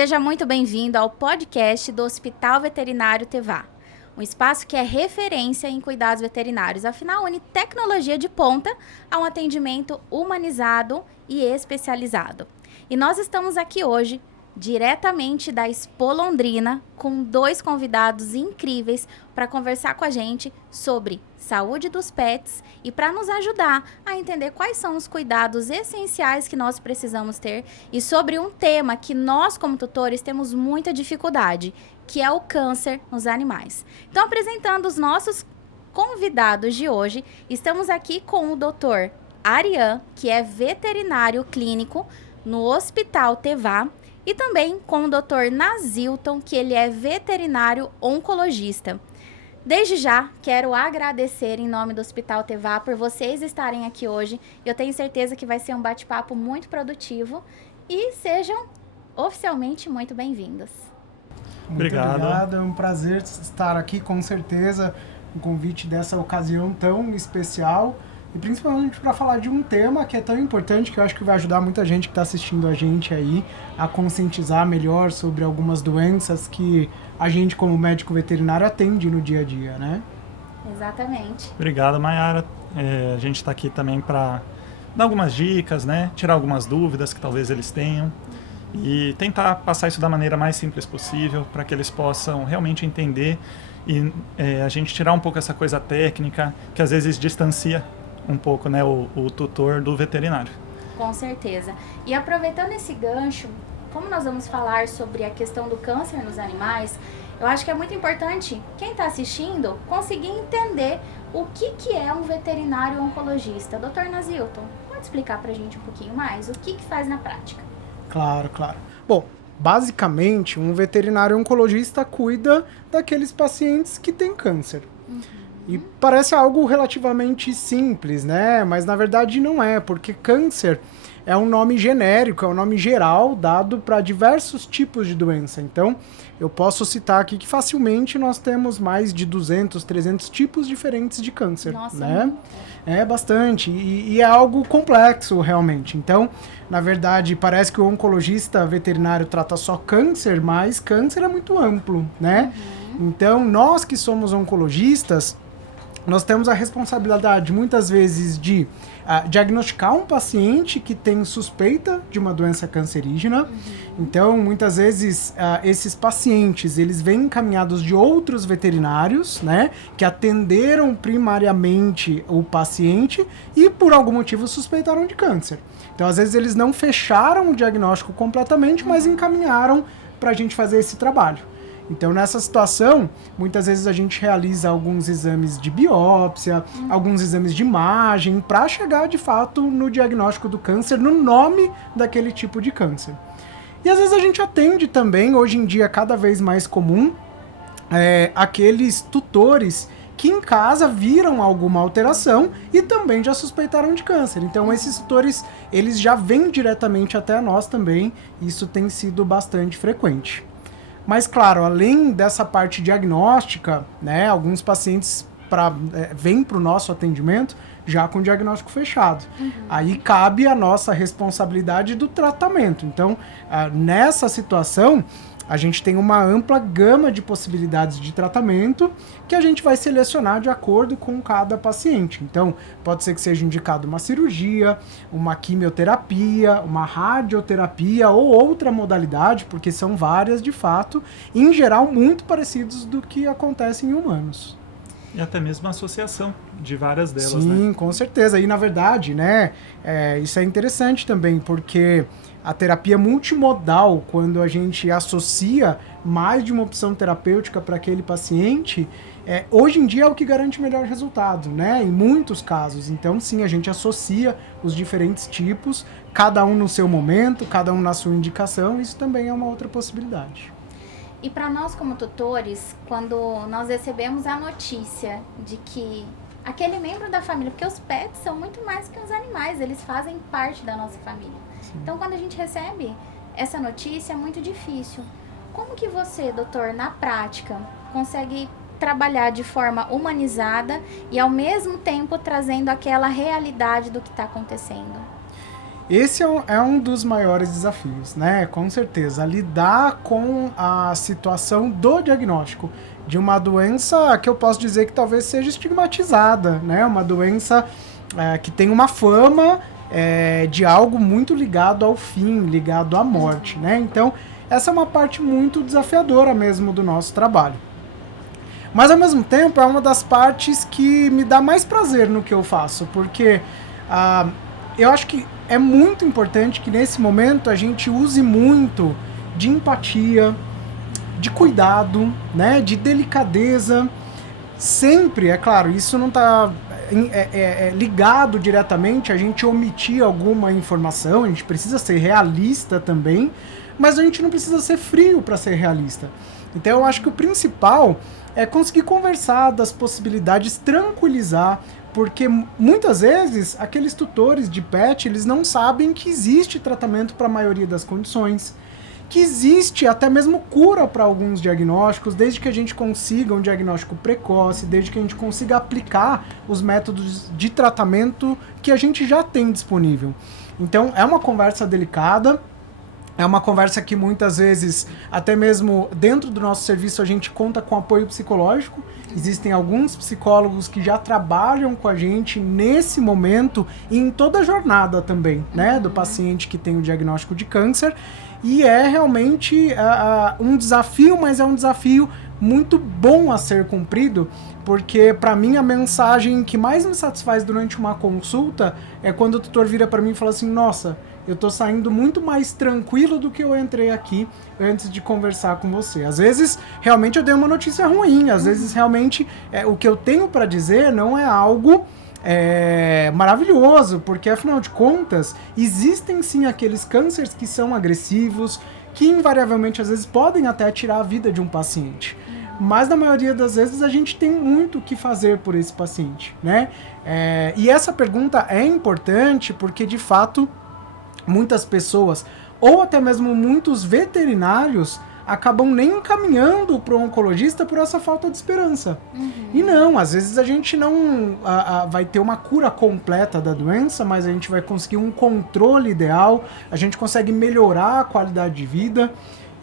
Seja muito bem-vindo ao podcast do Hospital Veterinário Tevá, um espaço que é referência em cuidados veterinários, afinal une tecnologia de ponta a um atendimento humanizado e especializado. E nós estamos aqui hoje, diretamente da Expo Londrina, com 2 convidados incríveis para conversar com a gente sobre saúde dos pets e para nos ajudar a entender quais são os cuidados essenciais que nós precisamos ter e sobre um tema que nós, como tutores, temos muita dificuldade, que é o câncer nos animais. Então, apresentando os nossos convidados de hoje, estamos aqui com o Dr. Arian, que é veterinário clínico no Hospital Tevá, e também com o Dr. Nazilton, que ele é veterinário oncologista. Desde já, quero agradecer em nome do Hospital Tevá por vocês estarem aqui hoje. Eu tenho certeza que vai ser um bate-papo muito produtivo e sejam oficialmente muito bem-vindos. Obrigado, é um prazer estar aqui, com certeza, um convite dessa ocasião tão especial. E principalmente para falar de um tema que é tão importante, que eu acho que vai ajudar muita gente que está assistindo a gente aí a conscientizar melhor sobre algumas doenças que a gente, como médico veterinário, atende no dia a dia, né? Exatamente. Obrigado, Mayara. A gente está aqui também para dar algumas dicas, né? Tirar algumas dúvidas que talvez eles tenham e tentar passar isso da maneira mais simples possível para que eles possam realmente entender e a gente tirar um pouco essa coisa técnica que às vezes distancia um pouco, né, o tutor do veterinário. Com certeza. E aproveitando esse gancho, como nós vamos falar sobre a questão do câncer nos animais, eu acho que é muito importante quem está assistindo conseguir entender o que é um veterinário oncologista. Dr. Nazilton, pode explicar para a gente um pouquinho mais o que faz na prática? Claro. Bom, basicamente, um veterinário oncologista cuida daqueles pacientes que têm câncer. E parece algo relativamente simples, né? Mas na verdade não é, porque câncer é um nome genérico, é um nome geral dado para diversos tipos de doença. Então, eu posso citar aqui que facilmente nós temos mais de 200, 300 tipos diferentes de câncer. Nossa, né? É bastante, e é algo complexo realmente. Então, na verdade, parece que o oncologista veterinário trata só câncer, mas câncer é muito amplo, né? Então, nós que somos oncologistas, nós temos a responsabilidade, muitas vezes, de diagnosticar um paciente que tem suspeita de uma doença cancerígena. Então, muitas vezes, esses pacientes, eles vêm encaminhados de outros veterinários, né, que atenderam primariamente o paciente e, por algum motivo, suspeitaram de câncer. Então, às vezes, eles não fecharam o diagnóstico completamente, mas encaminharam para a gente fazer esse trabalho. Então, nessa situação, muitas vezes a gente realiza alguns exames de biópsia, alguns exames de imagem, para chegar, de fato, no diagnóstico do câncer, no nome daquele tipo de câncer. E às vezes a gente atende também, hoje em dia cada vez mais comum, aqueles tutores que em casa viram alguma alteração e também já suspeitaram de câncer. Então, esses tutores, eles já vêm diretamente até nós também, e isso tem sido bastante frequente. Mas, claro, além dessa parte diagnóstica, né, alguns pacientes vêm para o nosso atendimento já com o diagnóstico fechado. Aí cabe a nossa responsabilidade do tratamento. Então, nessa situação, a gente tem uma ampla gama de possibilidades de tratamento que a gente vai selecionar de acordo com cada paciente. Então, pode ser que seja indicado uma cirurgia, uma quimioterapia, uma radioterapia ou outra modalidade, porque são várias de fato, em geral muito parecidos do que acontece em humanos. E até mesmo a associação de várias delas, né? Sim, com certeza. E na verdade, né, isso é interessante também, porque a terapia multimodal, quando a gente associa mais de uma opção terapêutica para aquele paciente, hoje em dia é o que garante melhor resultado, né? Em muitos casos. Então, sim, a gente associa os diferentes tipos, cada um no seu momento, cada um na sua indicação, isso também é uma outra possibilidade. E para nós como tutores, quando nós recebemos a notícia de que aquele membro da família, porque os pets são muito mais que os animais, eles fazem parte da nossa família. Sim. Então, quando a gente recebe essa notícia, é muito difícil. Como que você, doutor, na prática, consegue trabalhar de forma humanizada e, ao mesmo tempo, trazendo aquela realidade do que está acontecendo? Esse é um dos maiores desafios, né? Com certeza, lidar com a situação do diagnóstico de uma doença que eu posso dizer que talvez seja estigmatizada, né? Uma doença que tem uma fama de algo muito ligado ao fim, ligado à morte, né? Então, essa é uma parte muito desafiadora mesmo do nosso trabalho. Mas, ao mesmo tempo, é uma das partes que me dá mais prazer no que eu faço, porque eu acho que é muito importante que nesse momento a gente use muito de empatia, de cuidado, né, de delicadeza. Sempre, é claro, isso não está ligado diretamente a gente omitir alguma informação, a gente precisa ser realista também, mas a gente não precisa ser frio para ser realista. Então eu acho que o principal é conseguir conversar das possibilidades, tranquilizar, porque muitas vezes aqueles tutores de PET, eles não sabem que existe tratamento para a maioria das condições, que existe até mesmo cura para alguns diagnósticos, desde que a gente consiga um diagnóstico precoce, desde que a gente consiga aplicar os métodos de tratamento que a gente já tem disponível. Então é uma conversa delicada, é uma conversa que muitas vezes, até mesmo dentro do nosso serviço, a gente conta com apoio psicológico. Existem alguns psicólogos que já trabalham com a gente nesse momento e em toda a jornada também, né, do paciente que tem o diagnóstico de câncer. E é realmente um desafio, mas é um desafio muito bom a ser cumprido, porque para mim a mensagem que mais me satisfaz durante uma consulta é quando o tutor vira para mim e fala assim: nossa, eu tô saindo muito mais tranquilo do que eu entrei aqui antes de conversar com você. Às vezes, realmente eu dei uma notícia ruim, às vezes realmente o que eu tenho para dizer não é algo maravilhoso, porque afinal de contas, existem sim aqueles cânceres que são agressivos, que invariavelmente às vezes podem até tirar a vida de um paciente. Mas na maioria das vezes a gente tem muito o que fazer por esse paciente, né? E essa pergunta é importante porque, de fato, muitas pessoas, ou até mesmo muitos veterinários, acabam nem encaminhando para o oncologista por essa falta de esperança. E não, às vezes a gente não vai ter uma cura completa da doença, mas a gente vai conseguir um controle ideal, a gente consegue melhorar a qualidade de vida.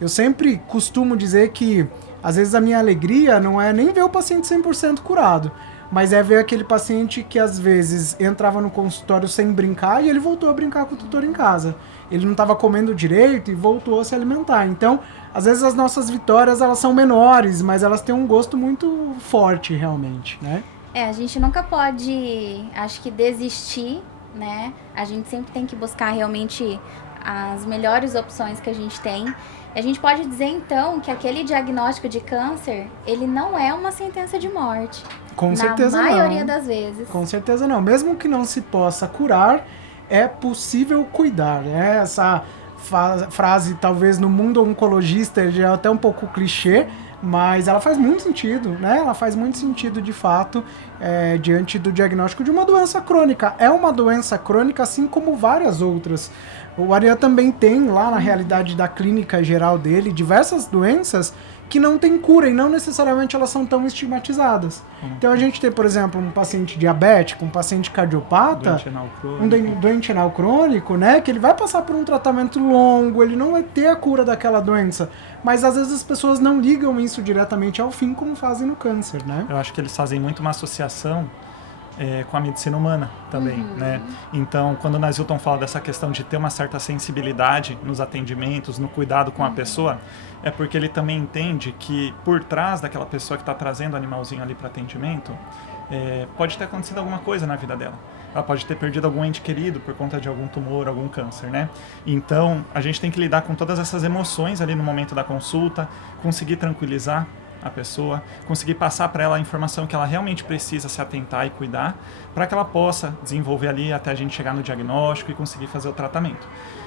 Eu sempre costumo dizer que, às vezes, a minha alegria não é nem ver o paciente 100% curado, mas é ver aquele paciente que, às vezes, entrava no consultório sem brincar e ele voltou a brincar com o tutor em casa. Ele não estava comendo direito e voltou a se alimentar. Então, às vezes, as nossas vitórias, elas são menores, mas elas têm um gosto muito forte, realmente, né? A gente nunca pode, acho que, desistir, né? A gente sempre tem que buscar realmente as melhores opções que a gente tem. A gente pode dizer, então, que aquele diagnóstico de câncer, ele não é uma sentença de morte. Com certeza não. Na maioria das vezes. Com certeza não. Mesmo que não se possa curar, é possível cuidar. Essa frase, talvez no mundo oncologista, já é até um pouco clichê, mas ela faz muito sentido, né? Ela faz muito sentido, de fato, diante do diagnóstico de uma doença crônica. É uma doença crônica, assim como várias outras. O Ariel também tem, lá na realidade da clínica geral dele, diversas doenças que não tem cura e não necessariamente elas são tão estigmatizadas. Então a gente tem, por exemplo, um paciente diabético, um paciente cardiopata, doente renal crônico, né, que ele vai passar por um tratamento longo, ele não vai ter a cura daquela doença, mas às vezes as pessoas não ligam isso diretamente ao fim como fazem no câncer, né? Eu acho que eles fazem muito uma associação com a medicina humana também, né? Então, quando o Nasilton fala dessa questão de ter uma certa sensibilidade nos atendimentos, no cuidado com a pessoa, é porque ele também entende que por trás daquela pessoa que está trazendo o animalzinho ali para atendimento, pode ter acontecido alguma coisa na vida dela. Ela pode ter perdido algum ente querido por conta de algum tumor, algum câncer, né? Então, a gente tem que lidar com todas essas emoções ali no momento da consulta, conseguir tranquilizar a pessoa, conseguir passar para ela a informação que ela realmente precisa se atentar e cuidar, para que ela possa desenvolver ali até a gente chegar no diagnóstico e conseguir fazer o tratamento.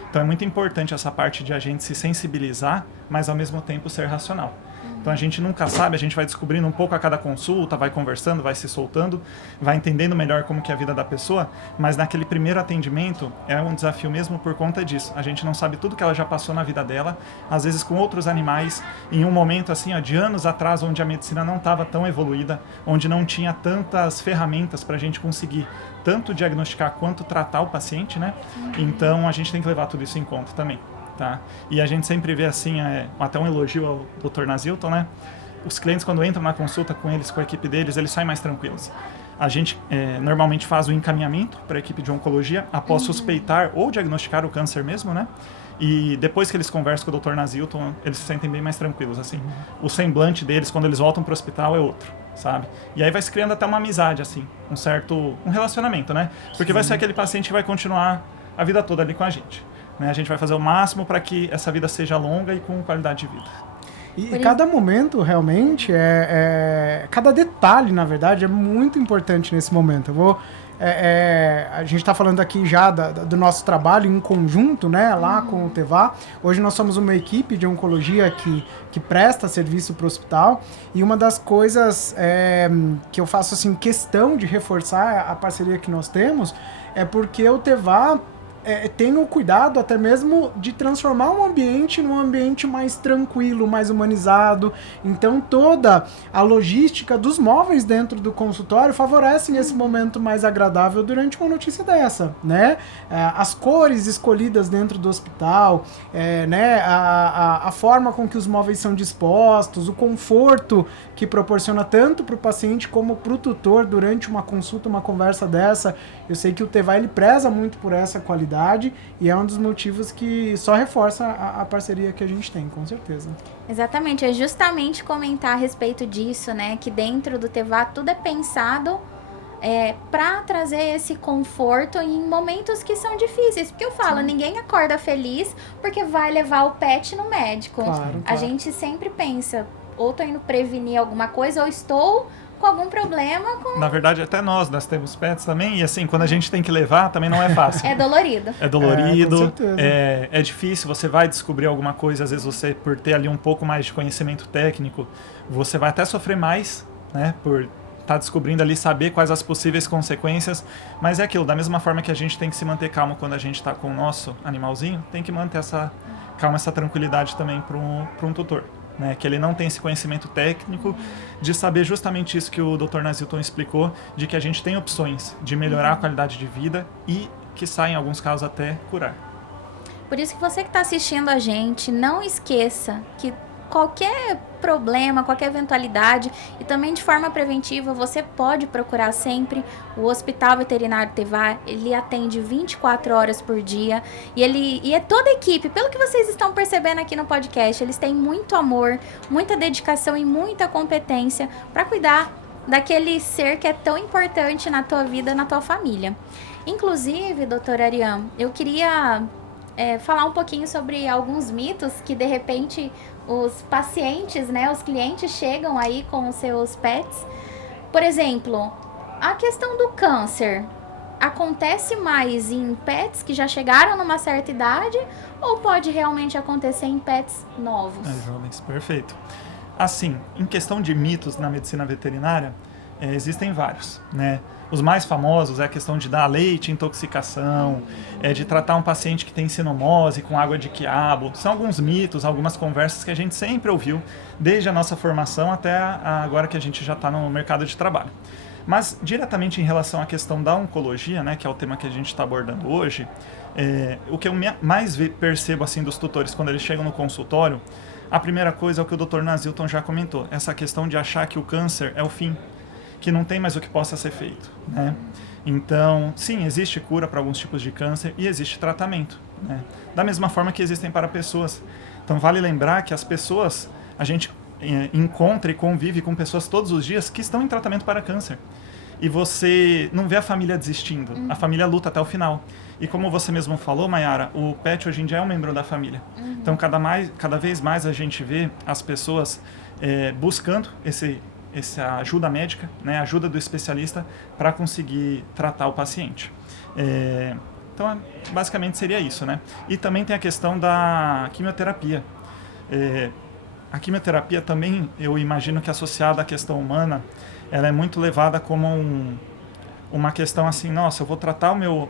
Então é muito importante essa parte de a gente se sensibilizar, mas ao mesmo tempo ser racional. Então a gente nunca sabe, a gente vai descobrindo um pouco a cada consulta, vai conversando, vai se soltando, vai entendendo melhor como que é a vida da pessoa, mas naquele primeiro atendimento é um desafio mesmo por conta disso. A gente não sabe tudo que ela já passou na vida dela, às vezes com outros animais, em um momento assim, ó, de anos atrás, onde a medicina não estava tão evoluída, onde não tinha tantas ferramentas para a gente conseguir tanto diagnosticar quanto tratar o paciente, né? Então a gente tem que levar tudo isso em conta também. Tá? E a gente sempre vê assim, até um elogio ao Dr. Nazilton, né? Os clientes, quando entram na consulta com eles, com a equipe deles, eles saem mais tranquilos. A gente normalmente faz o encaminhamento para a equipe de oncologia após suspeitar ou diagnosticar o câncer mesmo, né? E depois que eles conversam com o Dr. Nazilton, eles se sentem bem mais tranquilos, assim. O semblante deles, quando eles voltam para o hospital, é outro, sabe? E aí vai se criando até uma amizade, assim, um relacionamento, né? Porque vai ser aquele paciente que vai continuar a vida toda ali com a gente. A gente vai fazer o máximo para que essa vida seja longa e com qualidade de vida. E cada momento, realmente, cada detalhe, na verdade, é muito importante nesse momento. A gente está falando aqui já do nosso trabalho em conjunto, né, lá com o Tevá. Hoje nós somos uma equipe de oncologia que presta serviço para o hospital. E uma das coisas que eu faço assim, questão de reforçar a parceria que nós temos é porque o Tevá tem o cuidado até mesmo de transformar um ambiente num ambiente mais tranquilo, mais humanizado. Então toda a logística dos móveis dentro do consultório favorecem esse momento mais agradável durante uma notícia dessa, né? As cores escolhidas dentro do hospital, né? A forma com que os móveis são dispostos, o conforto que proporciona tanto para o paciente como para o tutor durante uma consulta, uma conversa dessa. Eu sei que o Tevá ele preza muito por essa qualidade e é um dos motivos que só reforça a parceria que a gente tem, com certeza. Exatamente, é justamente comentar a respeito disso, né? Que dentro do Tevá tudo é pensado para trazer esse conforto em momentos que são difíceis. Porque eu falo, ninguém acorda feliz porque vai levar o pet no médico. Claro. A gente sempre pensa, ou tô indo prevenir alguma coisa, ou estou com algum problema. Na verdade, até nós temos pets também, e assim, quando a gente tem que levar, também não é fácil. É dolorido. É dolorido, com certeza. É difícil, você vai descobrir alguma coisa, às vezes você, por ter ali um pouco mais de conhecimento técnico, você vai até sofrer mais, né, por estar descobrindo ali, saber quais as possíveis consequências, mas é aquilo, da mesma forma que a gente tem que se manter calmo quando a gente está com o nosso animalzinho, tem que manter essa calma, essa tranquilidade também para um tutor. Né, que ele não tem esse conhecimento técnico de saber justamente isso que o Dr. Nazilton explicou, de que a gente tem opções de melhorar a qualidade de vida e que sai, em alguns casos, até curar. Por isso que você que está assistindo a gente, não esqueça que qualquer problema, qualquer eventualidade e também de forma preventiva, você pode procurar sempre o Hospital Veterinário Tevá. Ele atende 24 horas por dia e é toda a equipe, pelo que vocês estão percebendo aqui no podcast, eles têm muito amor, muita dedicação e muita competência para cuidar daquele ser que é tão importante na tua vida, na tua família. Inclusive, doutora Ariane, eu queria falar um pouquinho sobre alguns mitos que de repente os pacientes, né, os clientes chegam aí com os seus pets. Por exemplo, a questão do câncer acontece mais em pets que já chegaram numa certa idade ou pode realmente acontecer em pets novos? Jovens, perfeito. Assim, em questão de mitos na medicina veterinária, existem vários, né? Os mais famosos é a questão de dar leite, intoxicação, de tratar um paciente que tem sinomose com água de quiabo. São alguns mitos, algumas conversas que a gente sempre ouviu, desde a nossa formação até agora que a gente já está no mercado de trabalho. Mas, diretamente em relação à questão da oncologia, né, que é o tema que a gente está abordando hoje, o que eu mais percebo assim, dos tutores quando eles chegam no consultório, a primeira coisa é o que o Dr. Nazilton já comentou, essa questão de achar que o câncer é o fim, que não tem mais o que possa ser feito, né? Então, sim, existe cura para alguns tipos de câncer e existe tratamento, né? Da mesma forma que existem para pessoas. Então, vale lembrar que as pessoas, a gente encontra e convive com pessoas todos os dias que estão em tratamento para câncer. E você não vê a família desistindo, a família luta até o final. E como você mesmo falou, Mayara, o pet hoje em dia é um membro da família. Então, cada vez mais a gente vê as pessoas buscando essa ajuda médica, né, ajuda do especialista para conseguir tratar o paciente. Então, basicamente seria isso, né? E também tem a questão da quimioterapia. a quimioterapia também, eu imagino que associada à questão humana, ela é muito levada como uma questão assim, nossa, eu vou tratar o meu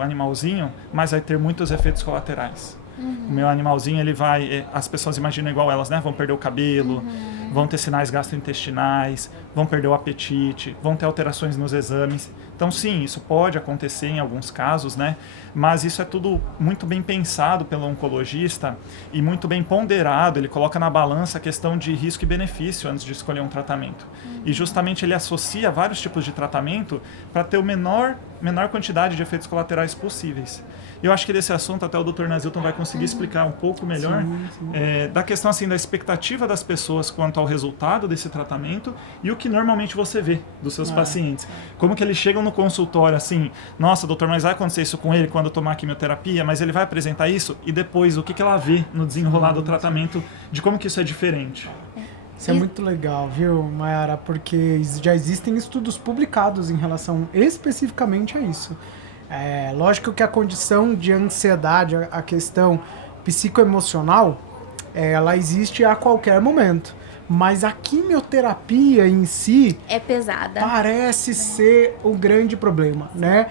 animalzinho, mas vai ter muitos efeitos colaterais. O meu animalzinho, ele vai... As pessoas imaginam igual elas, né? Vão perder o cabelo, vão ter sinais gastrointestinais, vão perder o apetite, vão ter alterações nos exames. Então, sim, isso pode acontecer em alguns casos, né? Mas isso é tudo muito bem pensado pelo oncologista e muito bem ponderado. Ele coloca na balança a questão de risco e benefício antes de escolher um tratamento. E justamente ele associa vários tipos de tratamento para ter a menor quantidade de efeitos colaterais possíveis. Eu acho que desse assunto até o Dr. Nazilton vai conseguir explicar um pouco melhor da questão assim da expectativa das pessoas quanto ao resultado desse tratamento e o que normalmente você vê dos seus pacientes. Como que eles chegam no consultório assim, nossa, doutor, mas vai acontecer isso com ele quando tomar quimioterapia, mas ele vai apresentar isso e depois o que ela vê no desenrolar do tratamento, de como que isso é diferente. Isso é muito legal, viu, Mayara? Porque já existem estudos publicados em relação especificamente a isso. Lógico que a condição de ansiedade, a questão psicoemocional, ela existe a qualquer momento. Mas a quimioterapia em si... é pesada. Parece ser o grande problema, né?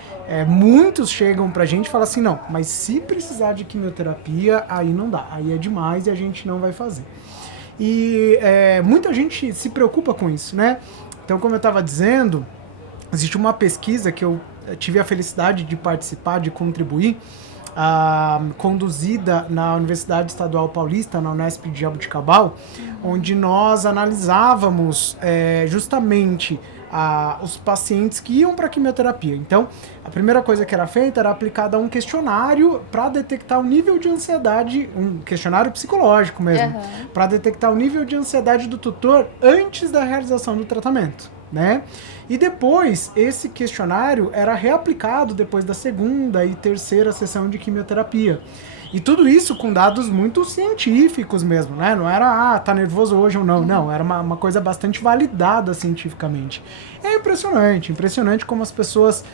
Muitos chegam pra gente e falam assim, não, mas se precisar de quimioterapia, aí não dá. Aí é demais e a gente não vai fazer. E muita gente se preocupa com isso, né? Então, como eu estava dizendo, existe uma pesquisa que eu tive a felicidade de participar, de contribuir, conduzida na Universidade Estadual Paulista, na Unesp de Jaboticabal, onde nós analisávamos justamente os pacientes que iam para quimioterapia. Então, a primeira coisa que era feita era aplicada um questionário para detectar o nível de ansiedade, um questionário psicológico mesmo, para detectar o nível de ansiedade do tutor antes da realização do tratamento, né? E depois, esse questionário era reaplicado depois da segunda e terceira sessão de quimioterapia. E tudo isso com dados muito científicos mesmo, né? Não era, tá nervoso hoje ou não. Não, era uma coisa bastante validada cientificamente. É impressionante como as pessoas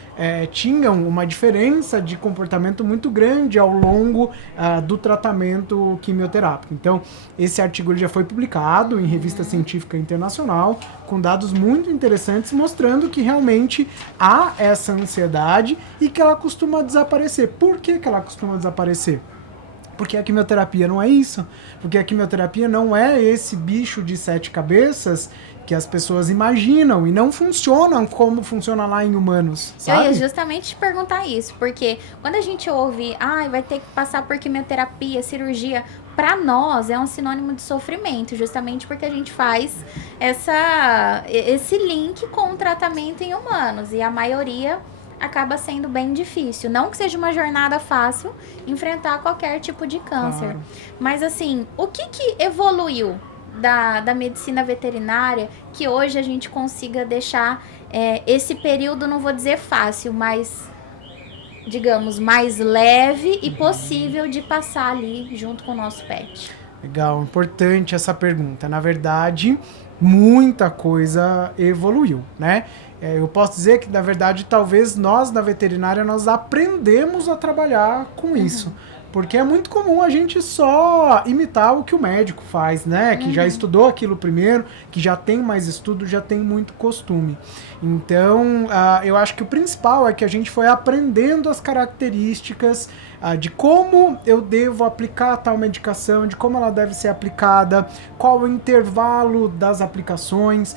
tinham uma diferença de comportamento muito grande ao longo do tratamento quimioterápico. Então, esse artigo já foi publicado em revista científica internacional, com dados muito interessantes, mostrando que realmente há essa ansiedade e que ela costuma desaparecer. Por que ela costuma desaparecer? Porque a quimioterapia não é isso. Porque a quimioterapia não é esse bicho de 7 cabeças que as pessoas imaginam e não funcionam como funciona lá em humanos, sabe? Eu ia justamente te perguntar isso, porque quando a gente ouve, vai ter que passar por quimioterapia, cirurgia, para nós é um sinônimo de sofrimento, justamente porque a gente faz esse link com o tratamento em humanos, e a maioria acaba sendo bem difícil. Não que seja uma jornada fácil enfrentar qualquer tipo de câncer. Claro. Mas assim, o que evoluiu da medicina veterinária que hoje a gente consiga deixar esse período, não vou dizer fácil, mas digamos, mais leve e possível de passar ali junto com o nosso pet? Legal, importante essa pergunta. Na verdade, muita coisa evoluiu, né? Eu posso dizer que, na verdade, talvez nós, da veterinária, nós aprendemos a trabalhar com isso. Porque é muito comum a gente só imitar o que o médico faz, né? Que já estudou aquilo primeiro, que já tem mais estudo, já tem muito costume. Então, eu acho que o principal é que a gente foi aprendendo as características de como eu devo aplicar tal medicação, de como ela deve ser aplicada, qual o intervalo das aplicações,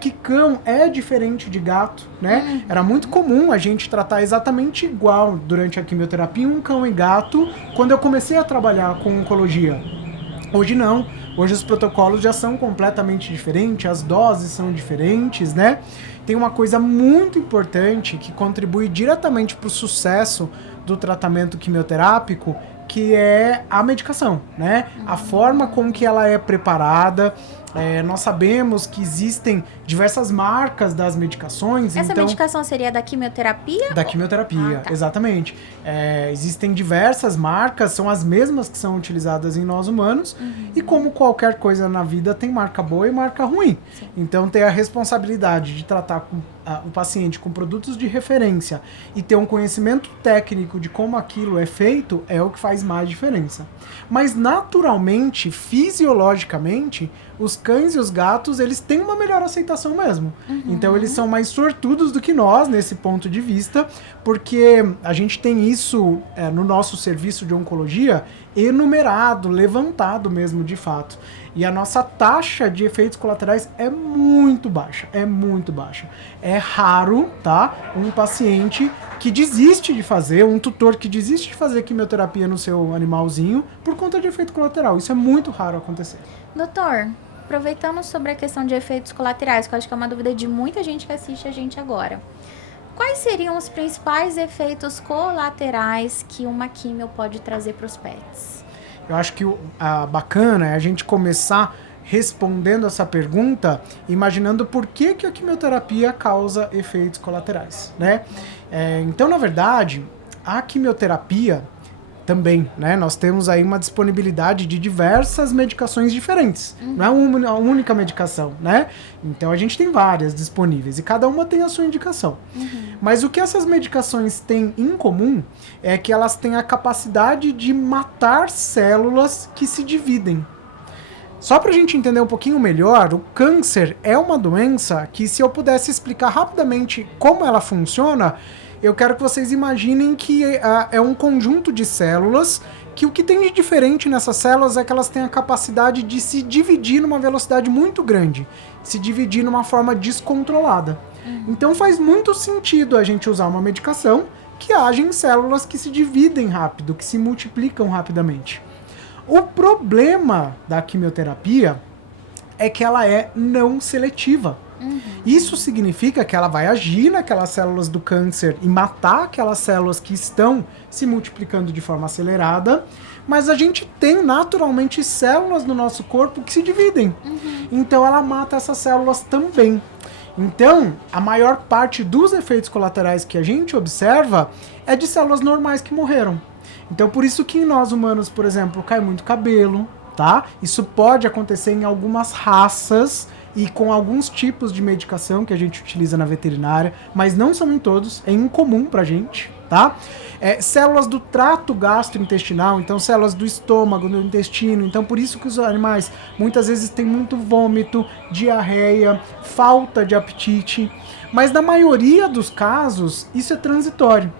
que cão é diferente de gato, né? Era muito comum a gente tratar exatamente igual durante a quimioterapia um cão e gato quando eu comecei a trabalhar com oncologia. Hoje não. Hoje os protocolos já são completamente diferentes, as doses são diferentes, né? Tem uma coisa muito importante que contribui diretamente para o sucesso do tratamento quimioterápico, que é a medicação, né? A forma com que ela é preparada, Nós sabemos que existem diversas marcas das medicações. Essa então, medicação seria da quimioterapia? da quimioterapia, tá. exatamente. Existem diversas marcas, são as mesmas que são utilizadas em nós humanos, e como qualquer coisa na vida, tem marca boa e marca ruim. Sim. Então, ter a responsabilidade de tratar o paciente com produtos de referência e ter um conhecimento técnico de como aquilo é feito é o que faz mais diferença. Mas, naturalmente, fisiologicamente, os cães e os gatos, eles têm uma melhor aceitação mesmo. Então, eles são mais sortudos do que nós, nesse ponto de vista, porque a gente tem isso no nosso serviço de oncologia enumerado, levantado mesmo, de fato. E a nossa taxa de efeitos colaterais é muito baixa, é muito baixa. É raro, tá? Um paciente que desiste de fazer, um tutor que desiste de fazer quimioterapia no seu animalzinho por conta de efeito colateral. Isso é muito raro acontecer. Doutor, aproveitando sobre a questão de efeitos colaterais, que eu acho que é uma dúvida de muita gente que assiste a gente agora. Quais seriam os principais efeitos colaterais que uma quimio pode trazer para os pets? Eu acho que bacana é a gente começar respondendo essa pergunta, imaginando por que a quimioterapia causa efeitos colaterais, né? Então, na verdade, a quimioterapia também, né? Nós temos aí uma disponibilidade de diversas medicações diferentes. Não é uma única medicação, né? Então, a gente tem várias disponíveis e cada uma tem a sua indicação. Mas o que essas medicações têm em comum é que elas têm a capacidade de matar células que se dividem. Só para a gente entender um pouquinho melhor, o câncer é uma doença que, se eu pudesse explicar rapidamente como ela funciona, eu quero que vocês imaginem que é um conjunto de células que o que tem de diferente nessas células é que elas têm a capacidade de se dividir numa velocidade muito grande, se dividir numa forma descontrolada. Então faz muito sentido a gente usar uma medicação que age em células que se dividem rápido, que se multiplicam rapidamente. O problema da quimioterapia é que ela é não seletiva. Isso significa que ela vai agir naquelas células do câncer e matar aquelas células que estão se multiplicando de forma acelerada, mas a gente tem naturalmente células no nosso corpo que se dividem. Então ela mata essas células também. Então, a maior parte dos efeitos colaterais que a gente observa é de células normais que morreram. Então, por isso que em nós humanos, por exemplo, cai muito cabelo, tá? Isso pode acontecer em algumas raças e com alguns tipos de medicação que a gente utiliza na veterinária, mas não são em todos, é incomum pra gente, tá? Células do trato gastrointestinal, então células do estômago, do intestino, então por isso que os animais muitas vezes têm muito vômito, diarreia, falta de apetite, mas na maioria dos casos isso é transitório.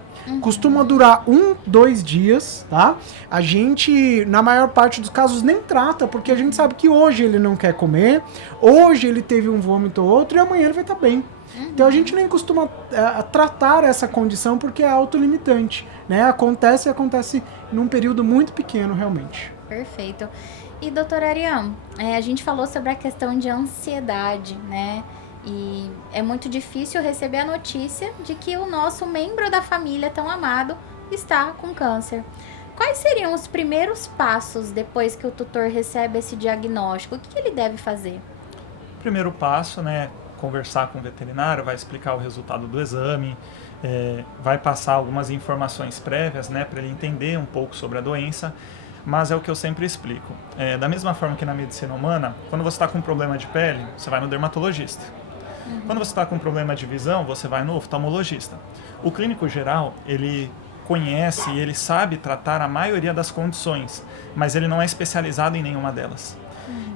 Costuma durar 1-2 dias, tá? A gente, na maior parte dos casos, nem trata, porque a gente sabe que hoje ele não quer comer, hoje ele teve um vômito ou outro e amanhã ele vai estar bem. Então a gente nem costuma tratar essa condição porque é autolimitante, né? Acontece num período muito pequeno, realmente. Perfeito. E, doutora Ariane, a gente falou sobre a questão de ansiedade, né? E é muito difícil receber a notícia de que o nosso membro da família tão amado está com câncer. Quais seriam os primeiros passos depois que o tutor recebe esse diagnóstico? O que ele deve fazer? Primeiro passo, né, conversar com o veterinário, vai explicar o resultado do exame, vai passar algumas informações prévias, né, para ele entender um pouco sobre a doença. Mas é o que eu sempre explico. Da mesma forma que na medicina humana, quando você está com um problema de pele, você vai no dermatologista. Quando você está com um problema de visão, você vai no oftalmologista. O clínico geral, ele conhece e ele sabe tratar a maioria das condições, mas ele não é especializado em nenhuma delas.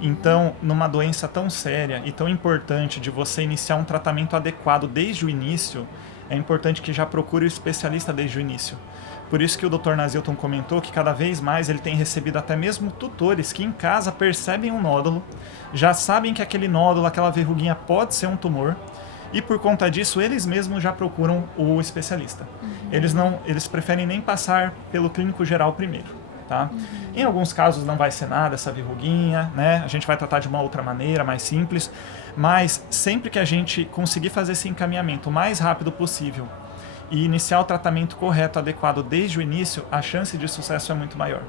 Então, numa doença tão séria e tão importante de você iniciar um tratamento adequado desde o início, é importante que já procure o especialista desde o início. Por isso que o Dr. Nazilton comentou que cada vez mais ele tem recebido até mesmo tutores que em casa percebem um nódulo, já sabem que aquele nódulo, aquela verruguinha pode ser um tumor, e por conta disso eles mesmos já procuram o especialista. Eles preferem nem passar pelo clínico geral primeiro, tá? Em alguns casos não vai ser nada essa verruguinha, né? A gente vai tratar de uma outra maneira, mais simples, mas sempre que a gente conseguir fazer esse encaminhamento o mais rápido possível e iniciar o tratamento correto, adequado desde o início, a chance de sucesso é muito maior.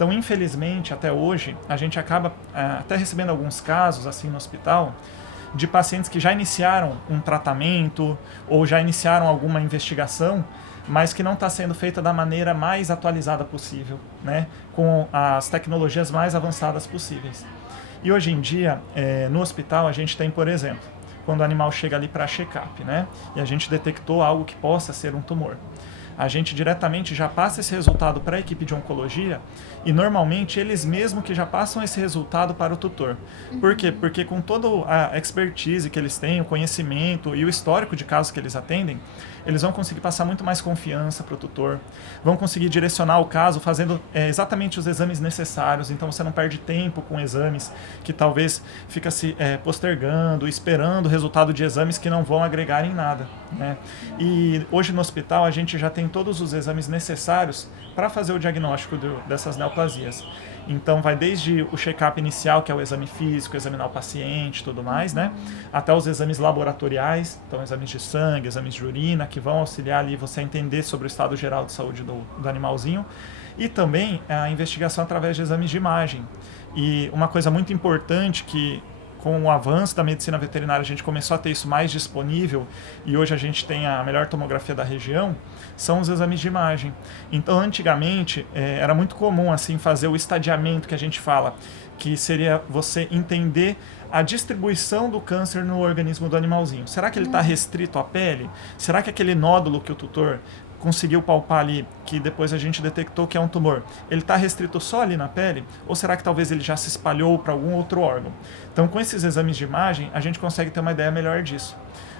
Então, infelizmente, até hoje, a gente acaba até recebendo alguns casos assim no hospital de pacientes que já iniciaram um tratamento ou já iniciaram alguma investigação, mas que não está sendo feita da maneira mais atualizada possível, né? Com as tecnologias mais avançadas possíveis. E hoje em dia, no hospital, a gente tem, por exemplo, quando o animal chega ali para check-up, né? E a gente detectou algo que possa ser um tumor. A gente diretamente já passa esse resultado para a equipe de oncologia e normalmente eles mesmos que já passam esse resultado para o tutor. Por quê? Porque com toda a expertise que eles têm, o conhecimento e o histórico de casos que eles atendem, eles vão conseguir passar muito mais confiança para o tutor, vão conseguir direcionar o caso fazendo exatamente os exames necessários, então você não perde tempo com exames que talvez fica se postergando, esperando o resultado de exames que não vão agregar em nada, né? E hoje no hospital a gente já tem todos os exames necessários para fazer o diagnóstico dessas neoplasias. Então vai desde o check-up inicial, que é o exame físico, examinar o paciente e tudo mais, né? Até os exames laboratoriais, então exames de sangue, exames de urina, que vão auxiliar ali você a entender sobre o estado geral de saúde do animalzinho. E também a investigação através de exames de imagem. E uma coisa muito importante que com o avanço da medicina veterinária a gente começou a ter isso mais disponível e hoje a gente tem a melhor tomografia da região, são os exames de imagem. Então antigamente era muito comum assim fazer o estadiamento que a gente fala, que seria você entender a distribuição do câncer no organismo do animalzinho. Será que ele está restrito à pele? Será que aquele nódulo que o tutor conseguiu palpar ali, que depois a gente detectou que é um tumor, ele está restrito só ali na pele? Ou será que talvez ele já se espalhou para algum outro órgão? Então, com esses exames de imagem, a gente consegue ter uma ideia melhor disso.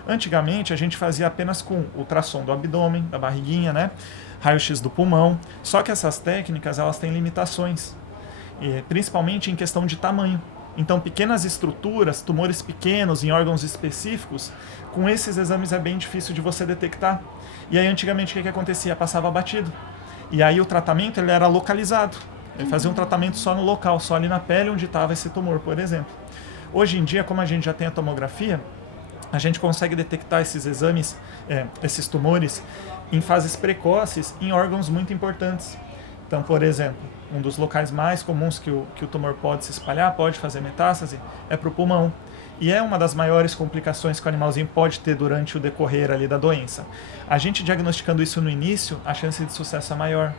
Antigamente, a gente fazia apenas com ultrassom do abdômen, da barriguinha, né? Raio-x do pulmão. Só que essas técnicas, elas têm limitações, principalmente em questão de tamanho. Então, pequenas estruturas, tumores pequenos em órgãos específicos, com esses exames é bem difícil de você detectar. E aí, antigamente, o que acontecia? Passava batido. E aí, o tratamento ele era localizado. Ele fazia um tratamento só no local, só ali na pele onde estava esse tumor, por exemplo. Hoje em dia, como a gente já tem a tomografia, a gente consegue detectar esses exames, esses tumores, em fases precoces, em órgãos muito importantes. Então, por exemplo, um dos locais mais comuns que o tumor pode se espalhar, pode fazer metástase, é para o pulmão. E é uma das maiores complicações que o animalzinho pode ter durante o decorrer ali da doença. A gente diagnosticando isso no início, a chance de sucesso é maior.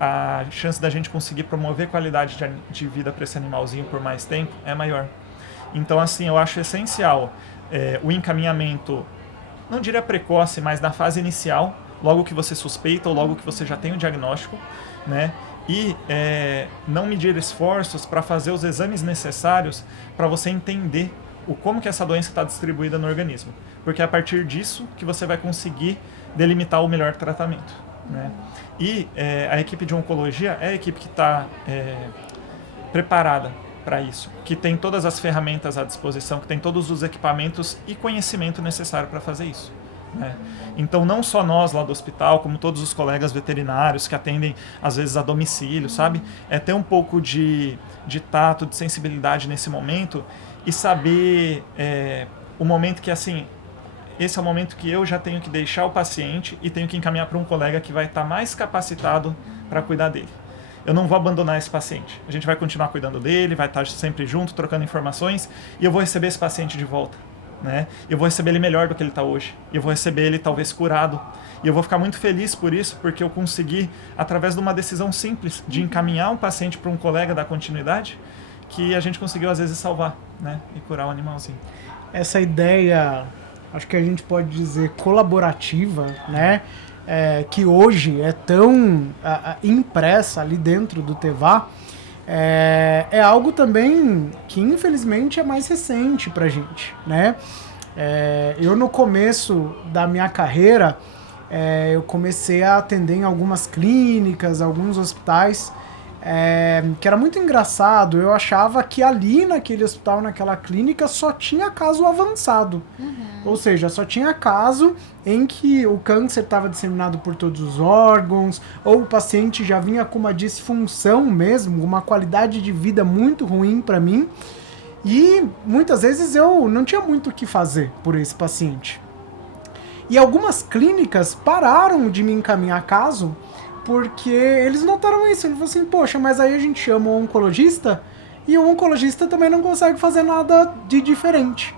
A chance da gente conseguir promover qualidade de vida para esse animalzinho por mais tempo é maior. Então, assim, eu acho essencial o encaminhamento, não diria precoce, mas na fase inicial, logo que você suspeita ou logo que você já tem o diagnóstico, né? E não medir esforços para fazer os exames necessários para você entender como que essa doença está distribuída no organismo. Porque é a partir disso que você vai conseguir delimitar o melhor tratamento, né? E a equipe de oncologia é a equipe que está preparada para isso, que tem todas as ferramentas à disposição, que tem todos os equipamentos e conhecimento necessário para fazer isso, né? Então, não só nós lá do hospital, como todos os colegas veterinários que atendem, às vezes, a domicílio, sabe? É ter um pouco de tato, de sensibilidade nesse momento e saber o momento que, assim, esse é o momento que eu já tenho que deixar o paciente e tenho que encaminhar para um colega que vai estar mais capacitado para cuidar dele. Eu não vou abandonar esse paciente. A gente vai continuar cuidando dele, vai estar sempre junto, trocando informações, e eu vou receber esse paciente de volta, né? Eu vou receber ele melhor do que ele está hoje. Eu vou receber ele talvez curado. E eu vou ficar muito feliz por isso, porque eu consegui, através de uma decisão simples, de encaminhar um paciente para um colega da continuidade, que a gente conseguiu às vezes salvar, né? E curar o animalzinho. Essa ideia, acho que a gente pode dizer colaborativa, né? Que hoje é tão impressa ali dentro do Tevá, é algo também que infelizmente é mais recente pra gente, né? Eu no começo da minha carreira, eu comecei a atender em algumas clínicas, alguns hospitais, que era muito engraçado. Eu achava que ali naquele hospital, naquela clínica, só tinha caso avançado. Ou seja, só tinha caso em que o câncer estava disseminado por todos os órgãos, ou o paciente já vinha com uma disfunção mesmo, uma qualidade de vida muito ruim para mim, e muitas vezes eu não tinha muito o que fazer por esse paciente. E algumas clínicas pararam de me encaminhar caso porque eles notaram isso. Eles falaram assim, poxa, mas aí a gente chama o oncologista e o oncologista também não consegue fazer nada de diferente.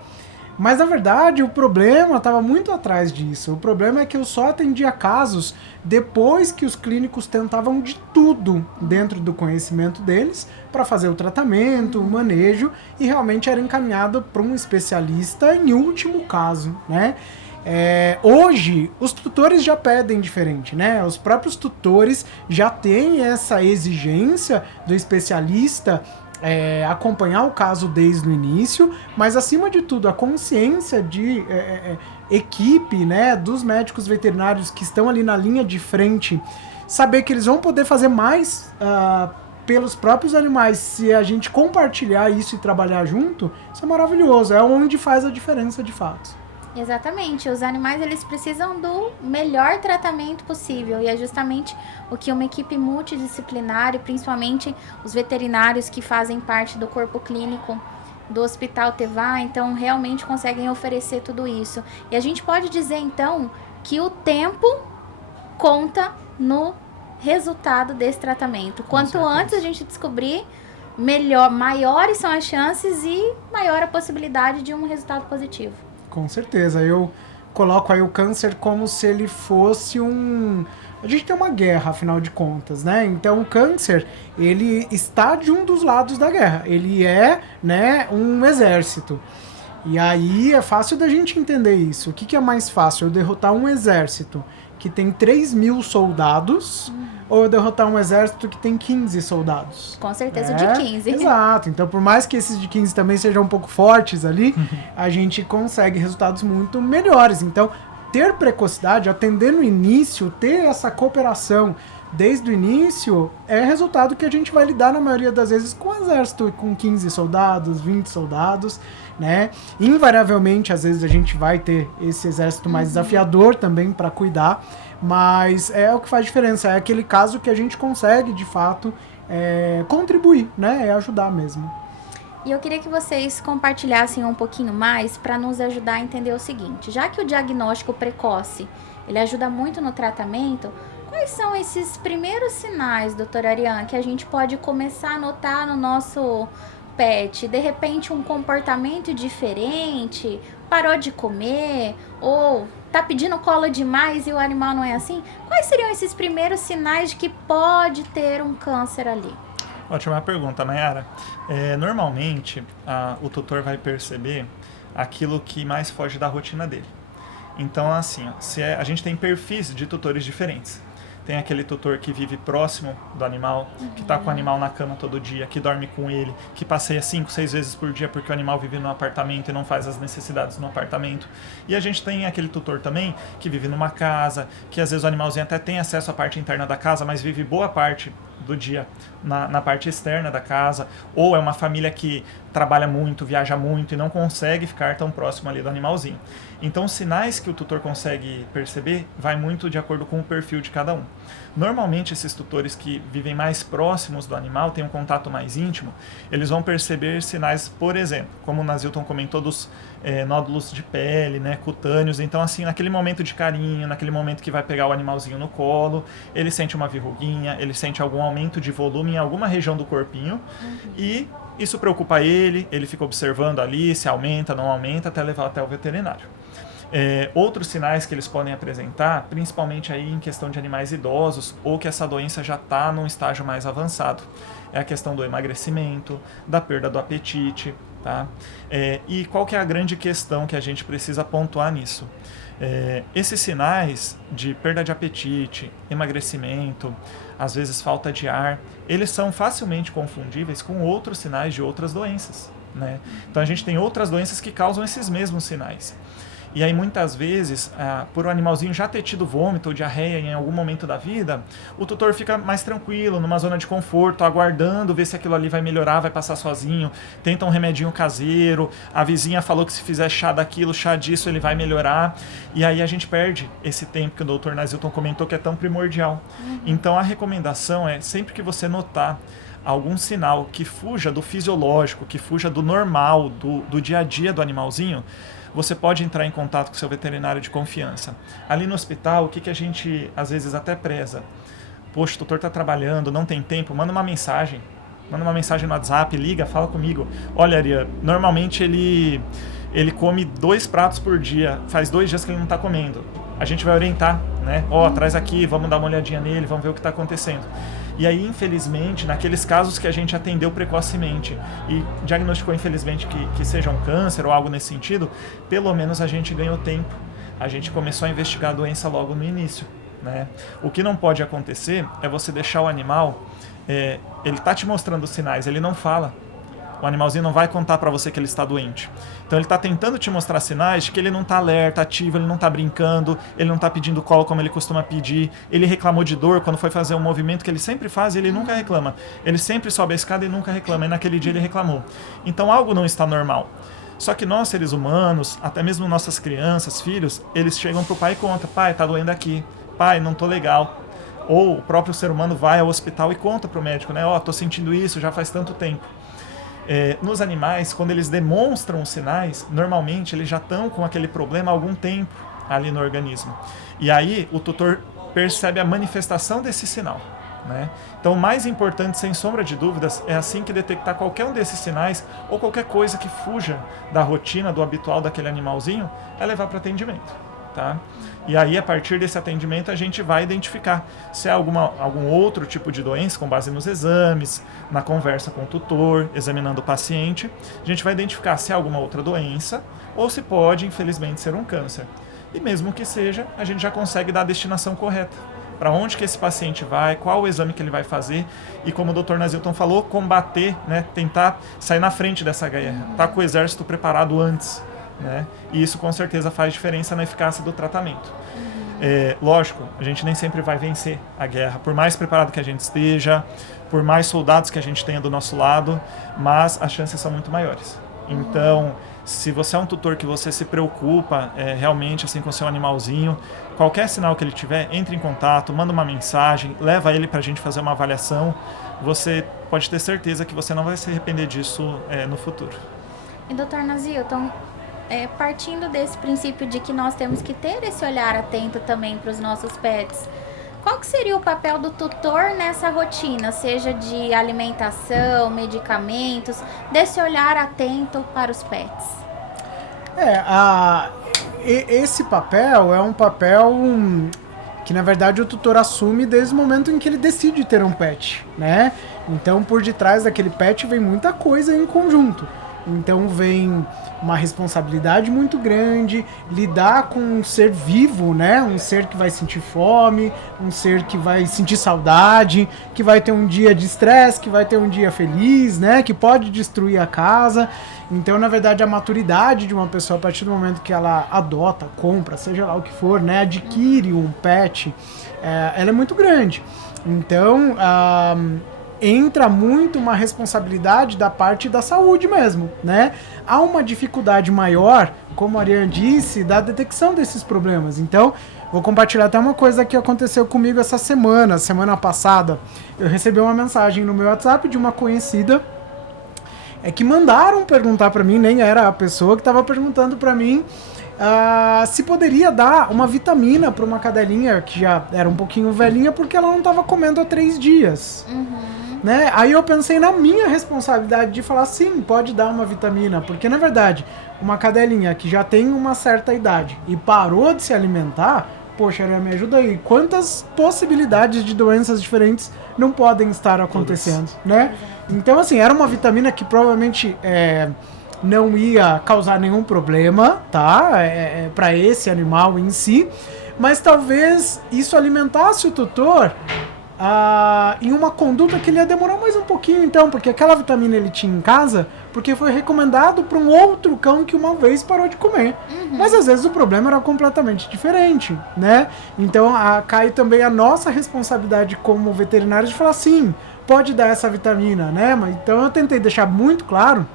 Mas, na verdade, o problema estava muito atrás disso. O problema é que eu só atendia casos depois que os clínicos tentavam de tudo dentro do conhecimento deles para fazer o tratamento, o manejo, e realmente era encaminhado para um especialista em último caso, né? Hoje, os tutores já pedem diferente, né? Os próprios tutores já têm essa exigência do especialista acompanhar o caso desde o início, mas acima de tudo a consciência de equipe, né, dos médicos veterinários que estão ali na linha de frente, saber que eles vão poder fazer mais pelos próprios animais se a gente compartilhar isso e trabalhar junto. Isso é maravilhoso, é onde faz a diferença de fato. Exatamente, os animais eles precisam do melhor tratamento possível e é justamente o que uma equipe multidisciplinar e principalmente os veterinários que fazem parte do corpo clínico do Hospital Tevá, então realmente conseguem oferecer tudo isso. E a gente pode dizer então que o tempo conta no resultado desse tratamento. Quanto antes a gente descobrir, maiores são as chances e maior a possibilidade de um resultado positivo. Com certeza, eu coloco aí o câncer como se ele fosse A gente tem uma guerra, afinal de contas, né? Então o câncer, ele está de um dos lados da guerra. Ele é, né, um exército. E aí é fácil da gente entender isso. O que é mais fácil? Eu derrotar um exército que tem 3.000 soldados ou eu derrotar um exército que tem 15 soldados? Com certeza de 15. Exato. Então, por mais que esses de 15 também sejam um pouco fortes ali, a gente consegue resultados muito melhores. Então, ter precocidade, atender no início, ter essa cooperação desde o início, é resultado que a gente vai lidar na maioria das vezes com o exército, com 15 soldados, 20 soldados, né? Invariavelmente, às vezes a gente vai ter esse exército mais desafiador também para cuidar, mas é o que faz diferença, é aquele caso que a gente consegue, de fato, contribuir, né? É ajudar mesmo. E eu queria que vocês compartilhassem um pouquinho mais para nos ajudar a entender o seguinte, já que o diagnóstico precoce, ele ajuda muito no tratamento, quais são esses primeiros sinais, doutora Ariane, que a gente pode começar a notar no nosso pet? De repente um comportamento diferente, parou de comer, ou tá pedindo colo demais e o animal não é assim? Quais seriam esses primeiros sinais de que pode ter um câncer ali? Ótima pergunta, Nayara. Normalmente, o tutor vai perceber aquilo que mais foge da rotina dele. Então, assim, a gente tem perfis de tutores diferentes. Tem aquele tutor que vive próximo do animal, que está com o animal na cama todo dia, que dorme com ele, que passeia 5, 6 vezes por dia porque o animal vive no apartamento e não faz as necessidades no apartamento. E a gente tem aquele tutor também que vive numa casa, que às vezes o animalzinho até tem acesso à parte interna da casa, mas vive boa parte do dia na parte externa da casa, ou é uma família que trabalha muito, viaja muito e não consegue ficar tão próximo ali do animalzinho. Então, os sinais que o tutor consegue perceber vai muito de acordo com o perfil de cada um. Normalmente, esses tutores que vivem mais próximos do animal, têm um contato mais íntimo, eles vão perceber sinais, por exemplo, como o Nazilton comentou, dos nódulos de pele, né, cutâneos. Então, assim, naquele momento de carinho, naquele momento que vai pegar o animalzinho no colo, ele sente uma verruguinha, ele sente algum aumento de volume em alguma região do corpinho, e isso preocupa ele fica observando ali se aumenta, não aumenta, até levar até o veterinário. Outros sinais que eles podem apresentar, principalmente aí em questão de animais idosos ou que essa doença já está num estágio mais avançado, é a questão do emagrecimento, da perda do apetite, tá? E qual que é a grande questão que a gente precisa pontuar nisso? Esses sinais de perda de apetite, emagrecimento, às vezes falta de ar, eles são facilmente confundíveis com outros sinais de outras doenças, né? Então a gente tem outras doenças que causam esses mesmos sinais. E aí muitas vezes, por o animalzinho já ter tido vômito ou diarreia em algum momento da vida, o tutor fica mais tranquilo, numa zona de conforto, aguardando ver se aquilo ali vai melhorar, vai passar sozinho, tenta um remedinho caseiro, a vizinha falou que se fizer chá daquilo, chá disso, ele vai melhorar, e aí a gente perde esse tempo que o Dr. Nazilton comentou que é tão primordial. Então a recomendação é, sempre que você notar algum sinal que fuja do fisiológico, que fuja do normal, do dia a dia do animalzinho, você pode entrar em contato com o seu veterinário de confiança. Ali no hospital, o que a gente às vezes até preza? poxa, o tutor está trabalhando, não tem tempo, manda uma mensagem no WhatsApp, liga, fala comigo. Olha, Ariane, normalmente ele come 2 pratos por dia, faz 2 dias que ele não está comendo. A gente vai orientar, né? Traz aqui, vamos dar uma olhadinha nele, vamos ver o que está acontecendo. E aí, infelizmente, naqueles casos que a gente atendeu precocemente e diagnosticou, infelizmente, que seja um câncer ou algo nesse sentido, pelo menos a gente ganhou tempo. A gente começou a investigar a doença logo no início, né? O que não pode acontecer é você deixar o animal... ele está te mostrando os sinais, ele não fala. O animalzinho não vai contar para você que ele está doente. Então ele está tentando te mostrar sinais de que ele não está alerta, ativo, ele não está brincando, ele não está pedindo colo como ele costuma pedir, ele reclamou de dor quando foi fazer um movimento que ele sempre faz e ele nunca reclama. Ele sempre sobe a escada e nunca reclama, e naquele dia ele reclamou. Então algo não está normal. Só que nós, seres humanos, até mesmo nossas crianças, filhos, eles chegam pro pai e contam: pai, tá doendo aqui, pai, não tô legal. Ou o próprio ser humano vai ao hospital e conta pro médico, né? Tô sentindo isso já faz tanto tempo. Nos animais, quando eles demonstram os sinais, normalmente eles já estão com aquele problema há algum tempo ali no organismo. E aí o tutor percebe a manifestação desse sinal, né? Então o mais importante, sem sombra de dúvidas, é assim que detectar qualquer um desses sinais ou qualquer coisa que fuja da rotina, do habitual daquele animalzinho, é levar para atendimento, tá? E aí, a partir desse atendimento, a gente vai identificar se é algum outro tipo de doença, com base nos exames, na conversa com o tutor, examinando o paciente. A gente vai identificar se é alguma outra doença ou se pode, infelizmente, ser um câncer. E mesmo que seja, a gente já consegue dar a destinação correta. Para onde que esse paciente vai, qual o exame que ele vai fazer e, como o Dr. Nazilton falou, combater, né, tentar sair na frente dessa guerra, tá com o exército preparado antes. Né? E isso com certeza faz diferença na eficácia do tratamento. Lógico, a gente nem sempre vai vencer a guerra, por mais preparado que a gente esteja, por mais soldados que a gente tenha do nosso lado, mas as chances são muito maiores. Então, se você é um tutor que você se preocupa realmente assim com o seu animalzinho, qualquer sinal que ele tiver, entre em contato, manda uma mensagem, leva ele para a gente fazer uma avaliação. Você pode ter certeza que você não vai se arrepender disso no futuro. E Dr. Nazilton, partindo desse princípio de que nós temos que ter esse olhar atento também para os nossos pets, qual que seria o papel do tutor nessa rotina, seja de alimentação, medicamentos, desse olhar atento para os pets? Esse papel é um papel que, na verdade, o tutor assume desde o momento em que ele decide ter um pet, né? Então, por detrás daquele pet vem muita coisa em conjunto. Então vem uma responsabilidade muito grande, lidar com um ser vivo, né? Um ser que vai sentir fome, um ser que vai sentir saudade, que vai ter um dia de estresse, que vai ter um dia feliz, né? Que pode destruir a casa. Então, na verdade, a maturidade de uma pessoa, a partir do momento que ela adota, compra, seja lá o que for, né? Adquire um pet, ela é muito grande. Então, entra muito uma responsabilidade da parte da saúde mesmo, né? Há uma dificuldade maior, como a Ariane disse, da detecção desses problemas. Então, vou compartilhar até uma coisa que aconteceu comigo essa semana passada. Eu recebi uma mensagem no meu WhatsApp de uma conhecida, que mandaram perguntar para mim, nem era a pessoa que estava perguntando para mim, se poderia dar uma vitamina para uma cadelinha que já era um pouquinho velhinha, porque ela não estava comendo há 3 dias. Né? Aí eu pensei na minha responsabilidade de falar, sim, pode dar uma vitamina, porque na verdade, uma cadelinha que já tem uma certa idade e parou de se alimentar, poxa, me ajuda aí, quantas possibilidades de doenças diferentes não podem estar acontecendo, né? Então, assim, era uma vitamina que provavelmente não ia causar nenhum problema, tá? Para esse animal em si, mas talvez isso alimentasse o tutor em uma conduta que ele ia demorar mais um pouquinho, então, porque aquela vitamina ele tinha em casa, porque foi recomendado para um outro cão que uma vez parou de comer. Mas às vezes o problema era completamente diferente, né? Então cai também a nossa responsabilidade como veterinário de falar, sim, pode dar essa vitamina, né? Mas, então eu tentei deixar muito claro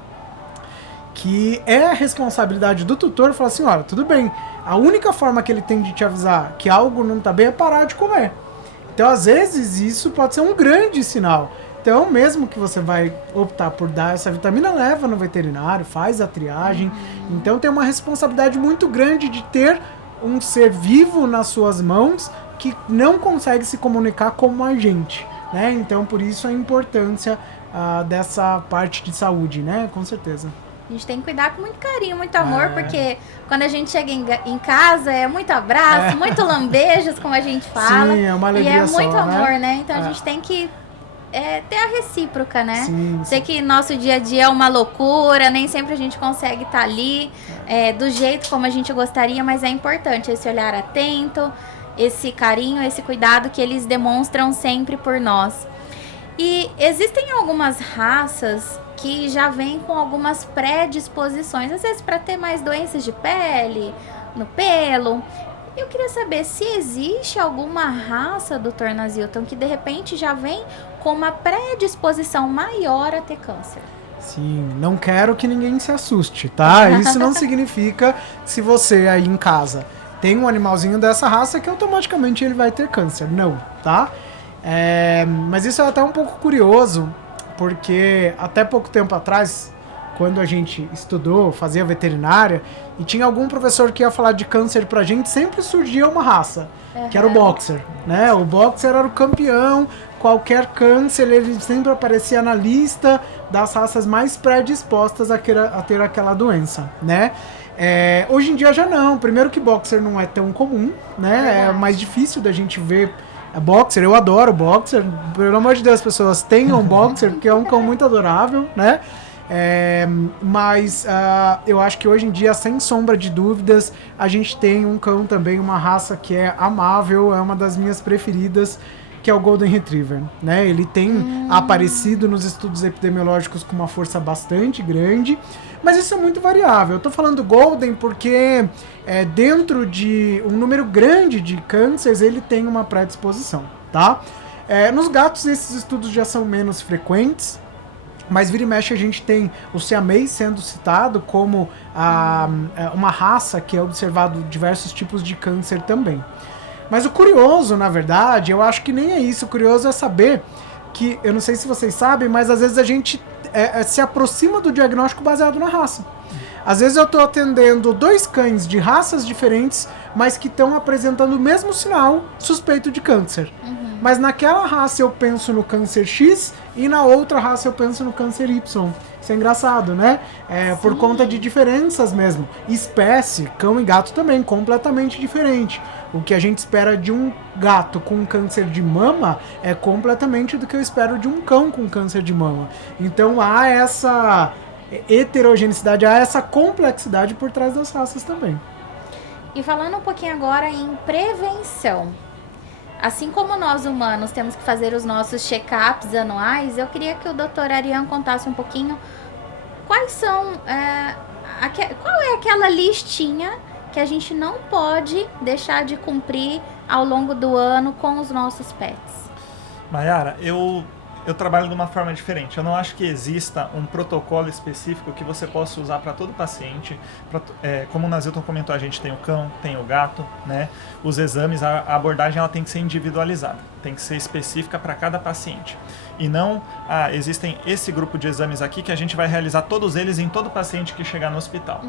que é a responsabilidade do tutor falar assim, olha, tudo bem, a única forma que ele tem de te avisar que algo não está bem é parar de comer. Então, às vezes, isso pode ser um grande sinal. Então, mesmo que você vai optar por dar essa vitamina, leva no veterinário, faz a triagem. Então, tem uma responsabilidade muito grande de ter um ser vivo nas suas mãos que não consegue se comunicar como a gente, né? Então, por isso a importância dessa parte de saúde, né? Com certeza. A gente tem que cuidar com muito carinho, muito amor, porque quando a gente chega em casa é muito abraço, muito lambejas, como a gente fala. Sim, é uma alegria. E é muito só, amor, né? Então a gente tem que ter a recíproca, né? Sim, Sei que nosso dia a dia é uma loucura, nem sempre a gente consegue estar ali do jeito como a gente gostaria, mas é importante esse olhar atento, esse carinho, esse cuidado que eles demonstram sempre por nós. E existem algumas raças que já vêm com algumas predisposições, às vezes para ter mais doenças de pele, no pelo. Eu queria saber se existe alguma raça, Dr. Nazilton, que de repente já vem com uma predisposição maior a ter câncer. Sim, não quero que ninguém se assuste, tá? Isso não significa que se você aí em casa tem um animalzinho dessa raça que automaticamente ele vai ter câncer. Não, tá? Mas isso é até um pouco curioso, porque até pouco tempo atrás, quando a gente estudou, fazia veterinária, e tinha algum professor que ia falar de câncer pra gente, sempre surgia uma raça, que era o boxer, né? O boxer era o campeão, qualquer câncer, ele sempre aparecia na lista das raças mais predispostas a ter aquela doença, né? Hoje em dia já não, primeiro que boxer não é tão comum, né? É mais difícil da gente ver boxer, eu adoro boxer, pelo amor de Deus, pessoas, tenham boxer, porque é um cão muito adorável, né? Mas eu acho que hoje em dia, sem sombra de dúvidas, a gente tem um cão também, uma raça que é amável, é uma das minhas preferidas, que é o Golden Retriever, né? Ele tem aparecido nos estudos epidemiológicos com uma força bastante grande, mas isso é muito variável. Eu tô falando Golden porque dentro de um número grande de cânceres ele tem uma predisposição, tá? Nos gatos esses estudos já são menos frequentes, mas vira e mexe a gente tem o siamês sendo citado como uma raça que é observado diversos tipos de câncer também. Mas o curioso, na verdade, eu acho que nem é isso. O curioso é saber que, eu não sei se vocês sabem, mas às vezes a gente se aproxima do diagnóstico baseado na raça. Às vezes eu estou atendendo 2 cães de raças diferentes, mas que estão apresentando o mesmo sinal suspeito de câncer. Mas naquela raça eu penso no câncer X e na outra raça eu penso no câncer Y. Isso é engraçado, né? Por conta de diferenças mesmo. Espécie, cão e gato também, completamente diferente. O que a gente espera de um gato com câncer de mama é completamente do que eu espero de um cão com câncer de mama. Então há essa heterogeneidade, há essa complexidade por trás das raças também. E falando um pouquinho agora em prevenção. Assim como nós humanos temos que fazer os nossos check-ups anuais, eu queria que o Dr. Arian contasse um pouquinho quais são, qual é aquela listinha que a gente não pode deixar de cumprir ao longo do ano com os nossos pets. Mayara, eu trabalho de uma forma diferente. Eu não acho que exista um protocolo específico que você possa usar para todo paciente. Como o Nazilton comentou, a gente tem o cão, tem o gato, né? Os exames, a abordagem ela tem que ser individualizada, tem que ser específica para cada paciente. E não, existem esse grupo de exames aqui que a gente vai realizar todos eles em todo paciente que chegar no hospital.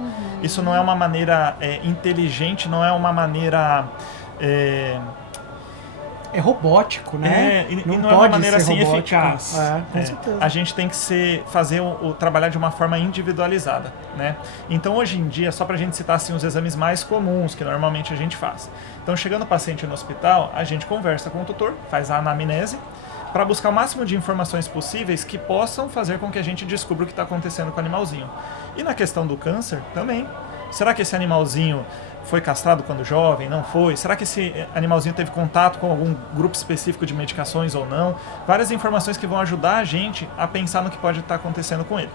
Isso não é uma maneira inteligente, não é uma maneira... É robótico, né? Não é uma maneira assim eficaz. Com certeza. A gente tem que fazer trabalhar de uma forma individualizada, né? Então hoje em dia, só pra gente citar assim, os exames mais comuns que normalmente a gente faz. Então chegando o paciente no hospital, a gente conversa com o tutor, faz a anamnese, para buscar o máximo de informações possíveis que possam fazer com que a gente descubra o que está acontecendo com o animalzinho. E na questão do câncer também. Será que esse animalzinho foi castrado quando jovem? Não foi? Será que esse animalzinho teve contato com algum grupo específico de medicações ou não? Várias informações que vão ajudar a gente a pensar no que pode estar acontecendo com ele.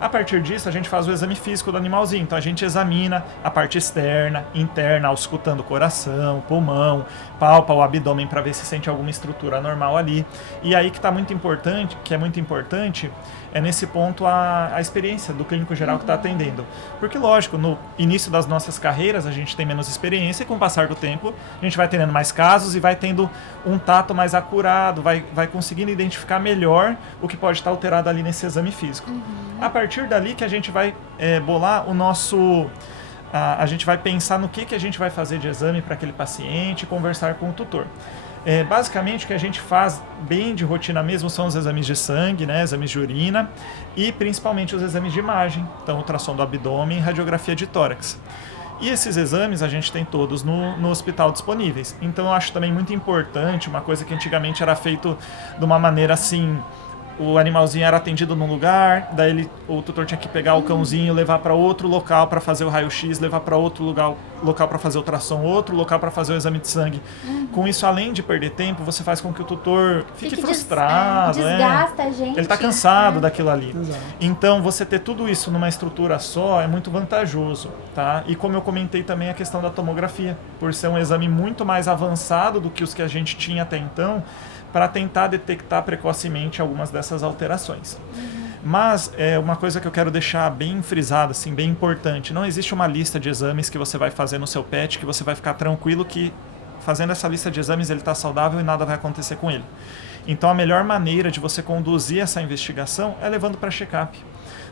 A partir disso, a gente faz o exame físico do animalzinho. Então, a gente examina a parte externa, interna, auscultando o coração, pulmão, palpa o abdômen para ver se sente alguma estrutura anormal ali. E aí que é muito importante, é nesse ponto a experiência do clínico geral que está atendendo. Porque, lógico, no início das nossas carreiras, a gente tem menos experiência e com o passar do tempo, a gente vai tendo mais casos e vai tendo um tato mais acurado, vai conseguindo identificar melhor o que pode estar alterado ali nesse exame físico. A partir dali que a gente vai bolar a gente vai pensar no que a gente vai fazer de exame para aquele paciente, conversar com o tutor. Basicamente, o que a gente faz bem de rotina mesmo são os exames de sangue, né, exames de urina e principalmente os exames de imagem, então ultrassom do abdômen e radiografia de tórax. E esses exames a gente tem todos no hospital disponíveis. Então eu acho também muito importante, uma coisa que antigamente era feito de uma maneira assim, o animalzinho era atendido num lugar, daí o tutor tinha que pegar o cãozinho, levar para outro local para fazer o raio-x, levar para outro local para fazer o ultrassom, outro local para fazer o exame de sangue. Com isso, além de perder tempo, você faz com que o tutor fique frustrado. Desgasta a gente. Ele está cansado daquilo ali. Exato. Então, você ter tudo isso numa estrutura só é muito vantajoso, tá? E como eu comentei também a questão da tomografia, por ser um exame muito mais avançado do que os que a gente tinha até então, para tentar detectar precocemente algumas dessas alterações. Mas uma coisa que eu quero deixar bem frisada, assim, bem importante, não existe uma lista de exames que você vai fazer no seu pet que você vai ficar tranquilo que fazendo essa lista de exames ele está saudável e nada vai acontecer com ele. Então a melhor maneira de você conduzir essa investigação é levando para check-up.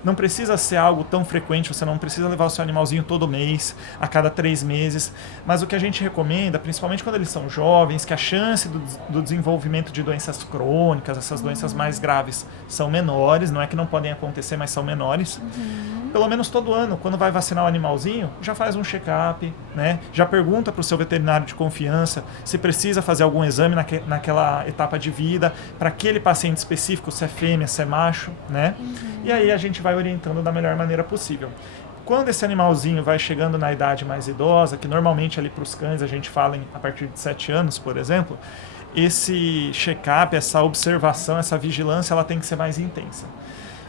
Não precisa ser algo tão frequente, você não precisa levar o seu animalzinho todo mês, a cada 3 meses, mas o que a gente recomenda, principalmente quando eles são jovens, que a chance do desenvolvimento de doenças crônicas, essas doenças mais graves, são menores, não é que não podem acontecer, mas são menores. Pelo menos todo ano, quando vai vacinar o animalzinho, já faz um check-up, né? Já pergunta para o seu veterinário de confiança se precisa fazer algum exame naquela etapa de vida, para aquele paciente específico, se é fêmea, se é macho, né? E aí a gente vai orientando da melhor maneira possível. Quando esse animalzinho vai chegando na idade mais idosa, que normalmente ali para os cães a gente fala a partir de 7 anos, por exemplo, esse check-up, essa observação, essa vigilância, ela tem que ser mais intensa.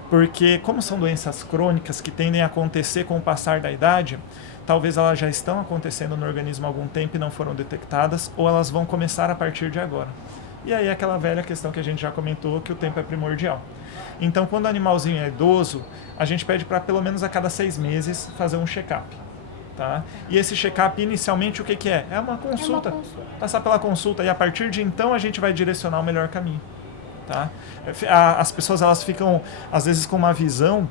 Porque como são doenças crônicas que tendem a acontecer com o passar da idade, talvez elas já estão acontecendo no organismo há algum tempo e não foram detectadas, ou elas vão começar a partir de agora. E aí aquela velha questão que a gente já comentou, que o tempo é primordial. Então, quando o animalzinho é idoso, a gente pede para pelo menos a cada 6 meses fazer um check-up. Tá? E esse check-up, inicialmente, o que é? É uma consulta. Passar pela consulta e a partir de então a gente vai direcionar o melhor caminho. Tá? As pessoas elas ficam, às vezes, com uma visão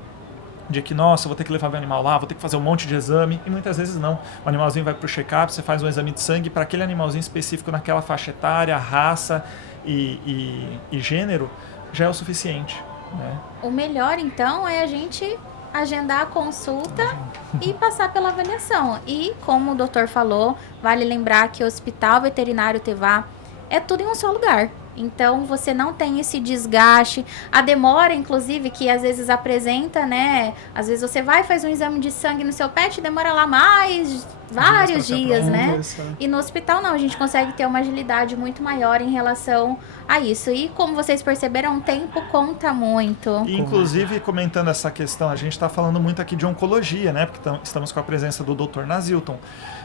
de que, nossa, eu vou ter que levar meu animal lá, vou ter que fazer um monte de exame, e muitas vezes não. O animalzinho vai para o check-up, você faz um exame de sangue para aquele animalzinho específico naquela faixa etária, raça e gênero, já é o suficiente. Né? O melhor, então, é a gente agendar a consulta e passar pela avaliação. E, como o doutor falou, vale lembrar que o Hospital Veterinário Tevá é tudo em um só lugar. Então, você não tem esse desgaste. A demora, inclusive, que às vezes apresenta, né? Às vezes você vai e faz um exame de sangue no seu pet, demora lá mais vários dias, né? E no hospital não, a gente consegue ter uma agilidade muito maior em relação a isso. E como vocês perceberam, o tempo conta muito. E, inclusive, comentando essa questão, a gente está falando muito aqui de oncologia, né? Porque estamos com a presença do Dr. Nazilton,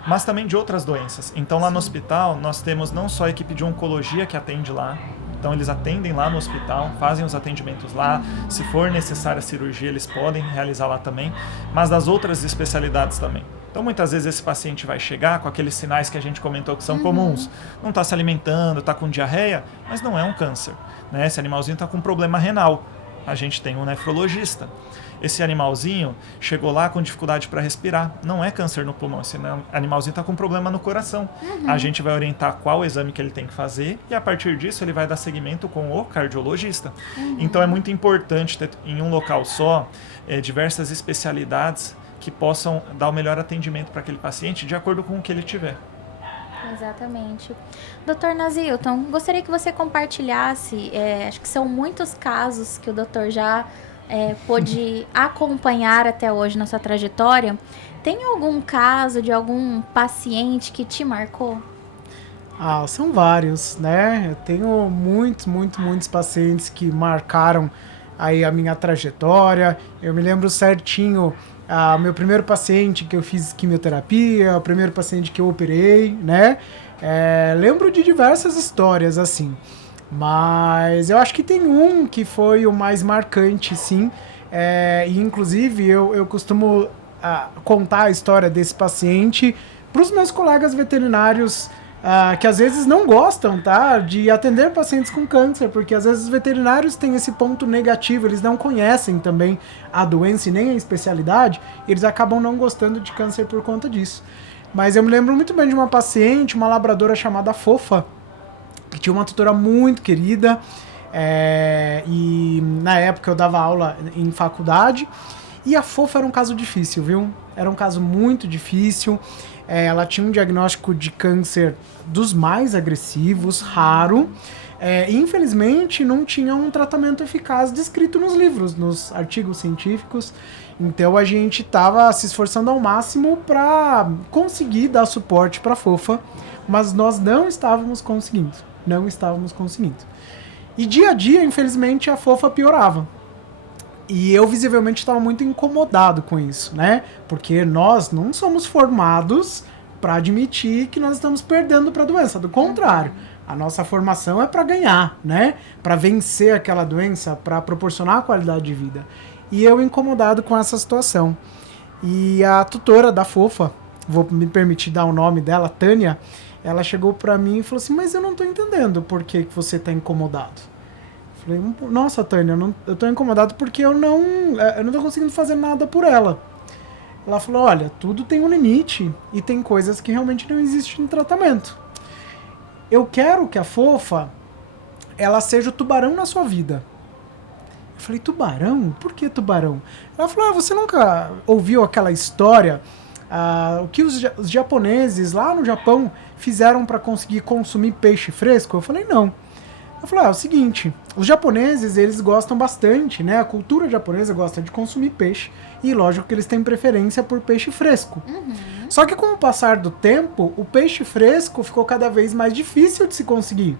mas também de outras doenças. Então, lá no hospital, nós temos não só a equipe de oncologia que atende lá, então eles atendem lá no hospital, fazem os atendimentos lá, se for necessária a cirurgia, eles podem realizar lá também, mas das outras especialidades também. Então, muitas vezes esse paciente vai chegar com aqueles sinais que a gente comentou que são comuns. Não está se alimentando, está com diarreia, mas não é um câncer. Né? Esse animalzinho está com um problema renal. A gente tem um nefrologista. Esse animalzinho chegou lá com dificuldade para respirar. Não é câncer no pulmão. Esse animalzinho está com problema no coração. A gente vai orientar qual exame que ele tem que fazer e, a partir disso, ele vai dar seguimento com o cardiologista. Então, é muito importante ter em um local só diversas especialidades que possam dar o melhor atendimento para aquele paciente de acordo com o que ele tiver. Exatamente. Dr. Nazilton, gostaria que você compartilhasse, acho que são muitos casos que o doutor já pôde acompanhar até hoje na sua trajetória. Tem algum caso de algum paciente que te marcou? São vários, né? Eu tenho muitos pacientes que marcaram aí a minha trajetória. Eu me lembro certinho meu primeiro paciente que eu fiz quimioterapia, o primeiro paciente que eu operei, né? Lembro de diversas histórias, assim. Mas eu acho que tem um que foi o mais marcante, sim. E inclusive eu costumo contar a história desse paciente para os meus colegas veterinários que às vezes não gostam, tá, de atender pacientes com câncer, porque às vezes os veterinários têm esse ponto negativo, eles não conhecem também a doença e nem a especialidade, e eles acabam não gostando de câncer por conta disso. Mas eu me lembro muito bem de uma paciente, uma labradora chamada Fofa, que tinha uma tutora muito querida, e na época eu dava aula em faculdade, e a Fofa era um caso difícil, viu? Era um caso muito difícil. Ela tinha um diagnóstico de câncer dos mais agressivos, raro. Infelizmente, não tinha um tratamento eficaz descrito nos livros, nos artigos científicos. Então, a gente estava se esforçando ao máximo para conseguir dar suporte para a Fofa, mas nós não estávamos conseguindo. Não estávamos conseguindo. E dia a dia, infelizmente, a Fofa piorava. E eu visivelmente estava muito incomodado com isso, né? Porque nós não somos formados para admitir que nós estamos perdendo para a doença. Do contrário, a nossa formação é para ganhar, né? Para vencer aquela doença, para proporcionar qualidade de vida. E eu incomodado com essa situação. E a tutora da Fofa, vou me permitir dar o nome dela, Tânia, ela chegou para mim e falou assim, mas eu não estou entendendo por que você está incomodado. Falei, nossa, Tânia, eu tô incomodado porque eu não tô conseguindo fazer nada por ela. Ela falou, olha, tudo tem um limite e tem coisas que realmente não existem em tratamento. Eu quero que a Fofa, ela seja o tubarão na sua vida. Eu falei, tubarão? Por que tubarão? Ela falou, você nunca ouviu aquela história, o que os japoneses lá no Japão fizeram para conseguir consumir peixe fresco? Eu falei, não. Eu falei, é o seguinte, os japoneses, eles gostam bastante, né? A cultura japonesa gosta de consumir peixe e lógico que eles têm preferência por peixe fresco. Só que com o passar do tempo, o peixe fresco ficou cada vez mais difícil de se conseguir.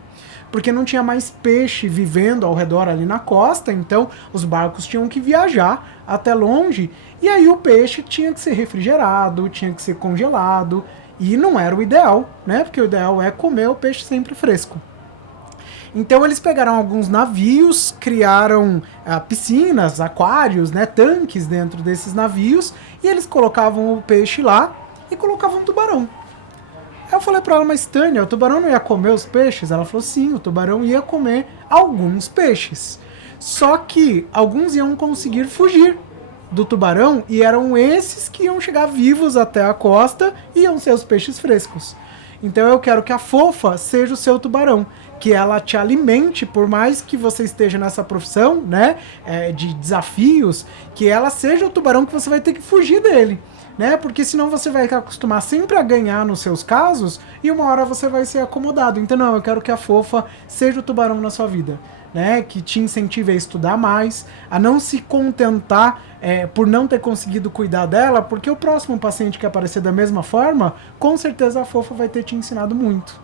Porque não tinha mais peixe vivendo ao redor ali na costa, então os barcos tinham que viajar até longe e aí o peixe tinha que ser refrigerado, tinha que ser congelado e não era o ideal, né? Porque o ideal é comer o peixe sempre fresco. Então eles pegaram alguns navios, criaram piscinas, aquários, né, tanques dentro desses navios, e eles colocavam o peixe lá e colocavam um tubarão. Aí eu falei pra ela, mas Tânia, o tubarão não ia comer os peixes? Ela falou, sim, o tubarão ia comer alguns peixes. Só que alguns iam conseguir fugir do tubarão e eram esses que iam chegar vivos até a costa e iam ser os peixes frescos. Então eu quero que a Fofa seja o seu tubarão, que ela te alimente, por mais que você esteja nessa profissão, né, de desafios, que ela seja o tubarão que você vai ter que fugir dele, né, porque senão você vai acostumar sempre a ganhar nos seus casos e uma hora você vai ser acomodado. Então não, eu quero que a Fofa seja o tubarão na sua vida, né, que te incentive a estudar mais, a não se contentar por não ter conseguido cuidar dela, porque o próximo paciente que aparecer da mesma forma, com certeza a Fofa vai ter te ensinado muito.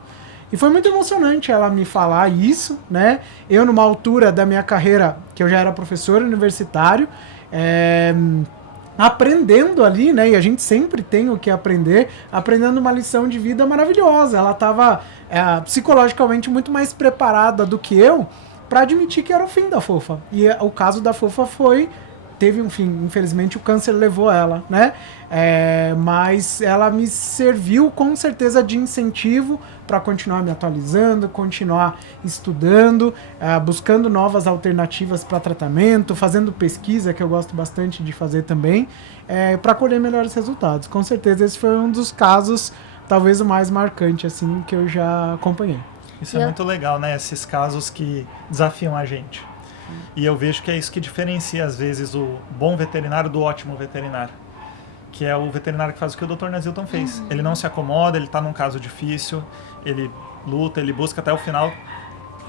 E foi muito emocionante ela me falar isso, né? Eu, numa altura da minha carreira, que eu já era professor universitário, aprendendo ali, né? E a gente sempre tem o que aprender, aprendendo uma lição de vida maravilhosa. Ela estava psicologicamente muito mais preparada do que eu para admitir que era o fim da Fofa. E o caso da Fofa teve um fim, infelizmente o câncer levou ela, né? Mas ela me serviu com certeza de incentivo para continuar me atualizando, continuar estudando, buscando novas alternativas para tratamento, fazendo pesquisa, que eu gosto bastante de fazer também, para colher melhores resultados. Com certeza esse foi um dos casos, talvez o mais marcante assim, que eu já acompanhei. Isso é muito legal, né? Esses casos que desafiam a gente. E eu vejo que é isso que diferencia, às vezes, o bom veterinário do ótimo veterinário. Que é o veterinário que faz o que o Dr. Nasilton fez. Ele não se acomoda, ele está num caso difícil, ele luta, ele busca até o final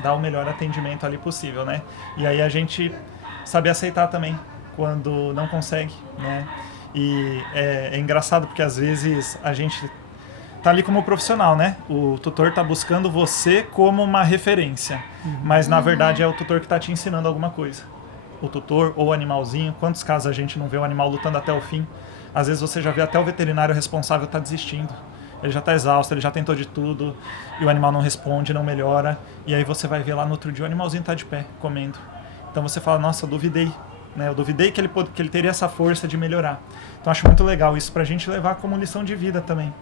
dar o melhor atendimento ali possível, né? E aí a gente sabe aceitar também quando não consegue, né? E é engraçado porque, às vezes, a gente tá ali como profissional, né? O tutor tá buscando você como uma referência, mas na verdade é o tutor que tá te ensinando alguma coisa. O tutor ou o animalzinho, quantos casos a gente não vê o animal lutando até o fim? Às vezes você já vê até o veterinário responsável tá desistindo. Ele já tá exausto, ele já tentou de tudo, e o animal não responde, não melhora, e aí você vai ver lá no outro dia o animalzinho tá de pé, comendo. Então você fala, nossa, eu duvidei né? Eu duvidei que ele teria essa força de melhorar. Então acho muito legal isso pra gente levar como lição de vida também,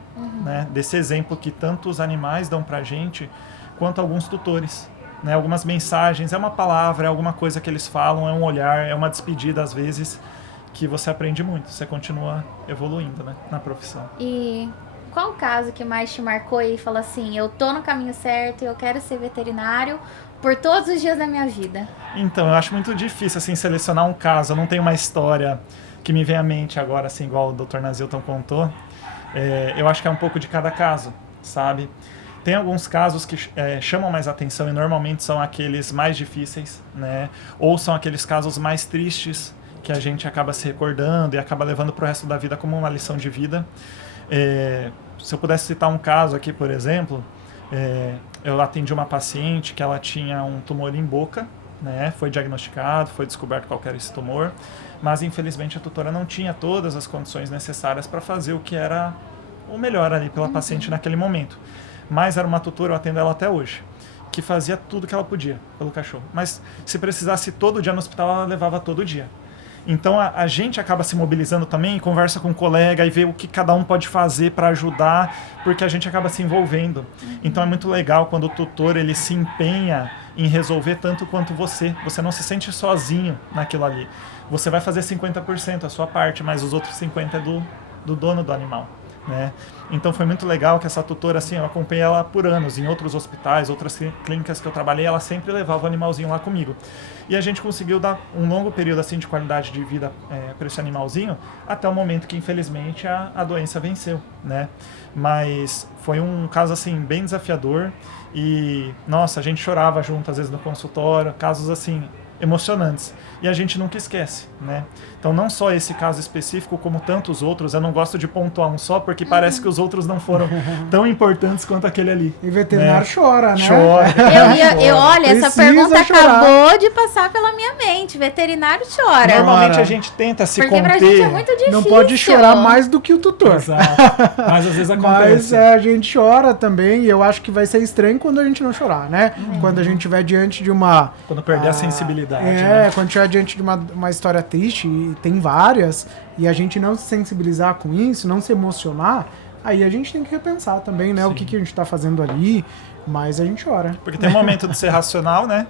né? Desse exemplo que tanto os animais dão pra gente, quanto alguns tutores, né? Algumas mensagens, é uma palavra, é alguma coisa que eles falam, é um olhar, é uma despedida às vezes, que você aprende muito, você continua evoluindo, né? Na profissão. E qual o caso que mais te marcou e falou assim, eu tô no caminho certo, eu quero ser veterinário por todos os dias da minha vida? Então, eu acho muito difícil, assim, selecionar um caso. Eu não tenho uma história que me vem à mente agora, assim, igual o Dr. Nazilton contou. Eu acho que é um pouco de cada caso, sabe? Tem alguns casos que chamam mais atenção e normalmente são aqueles mais difíceis, né? Ou são aqueles casos mais tristes que a gente acaba se recordando e acaba levando pro resto da vida como uma lição de vida. Se eu pudesse citar um caso aqui, por exemplo, eu atendi uma paciente que ela tinha um tumor em boca, né? Foi diagnosticado, foi descoberto qual era esse tumor, mas infelizmente a tutora não tinha todas as condições necessárias para fazer o que era o melhor ali pela paciente naquele momento. Mas era uma tutora, eu atendo ela até hoje, que fazia tudo que ela podia pelo cachorro. Mas se precisasse todo dia no hospital, ela levava todo dia. Então a gente acaba se mobilizando também, conversa com o colega e vê o que cada um pode fazer para ajudar, porque a gente acaba se envolvendo. Então é muito legal quando o tutor ele se empenha em resolver tanto quanto você. Você não se sente sozinho naquilo ali. Você vai fazer 50% a sua parte, mas os outros 50% é do dono do animal, né? Então foi muito legal que essa tutora, assim, eu acompanhei ela por anos, em outros hospitais, outras clínicas que eu trabalhei, ela sempre levava o animalzinho lá comigo. E a gente conseguiu dar um longo período, assim, de qualidade de vida para esse animalzinho, até o momento que, infelizmente, a doença venceu, né? Mas foi um caso, assim, bem desafiador e, nossa, a gente chorava junto, às vezes, no consultório, casos, assim, emocionantes. E a gente nunca esquece, né? Então, não só esse caso específico, como tantos outros. Eu não gosto de pontuar um só, porque parece que os outros não foram tão importantes quanto aquele ali. E veterinário chora, né? Chora. Olha, essa Precisa pergunta chorar. acabou de passar pela minha mente. Veterinário chora. Normalmente Chora. a gente tenta se Porque conter. pra gente é muito difícil. Não pode chorar mais do que o tutor. Exato. Mas às vezes Mas acontece. a gente chora também, e eu acho que vai ser estranho quando a gente não chorar, né? Quando a gente estiver diante de uma... Quando perder a sensibilidade, né? Quando estiver diante de uma história triste, e tem várias, e a gente não se sensibilizar com isso, não se emocionar, aí a gente tem que repensar também, né? Sim. O que a gente tá fazendo ali, mas a gente chora. Porque tem um momento de ser racional, né?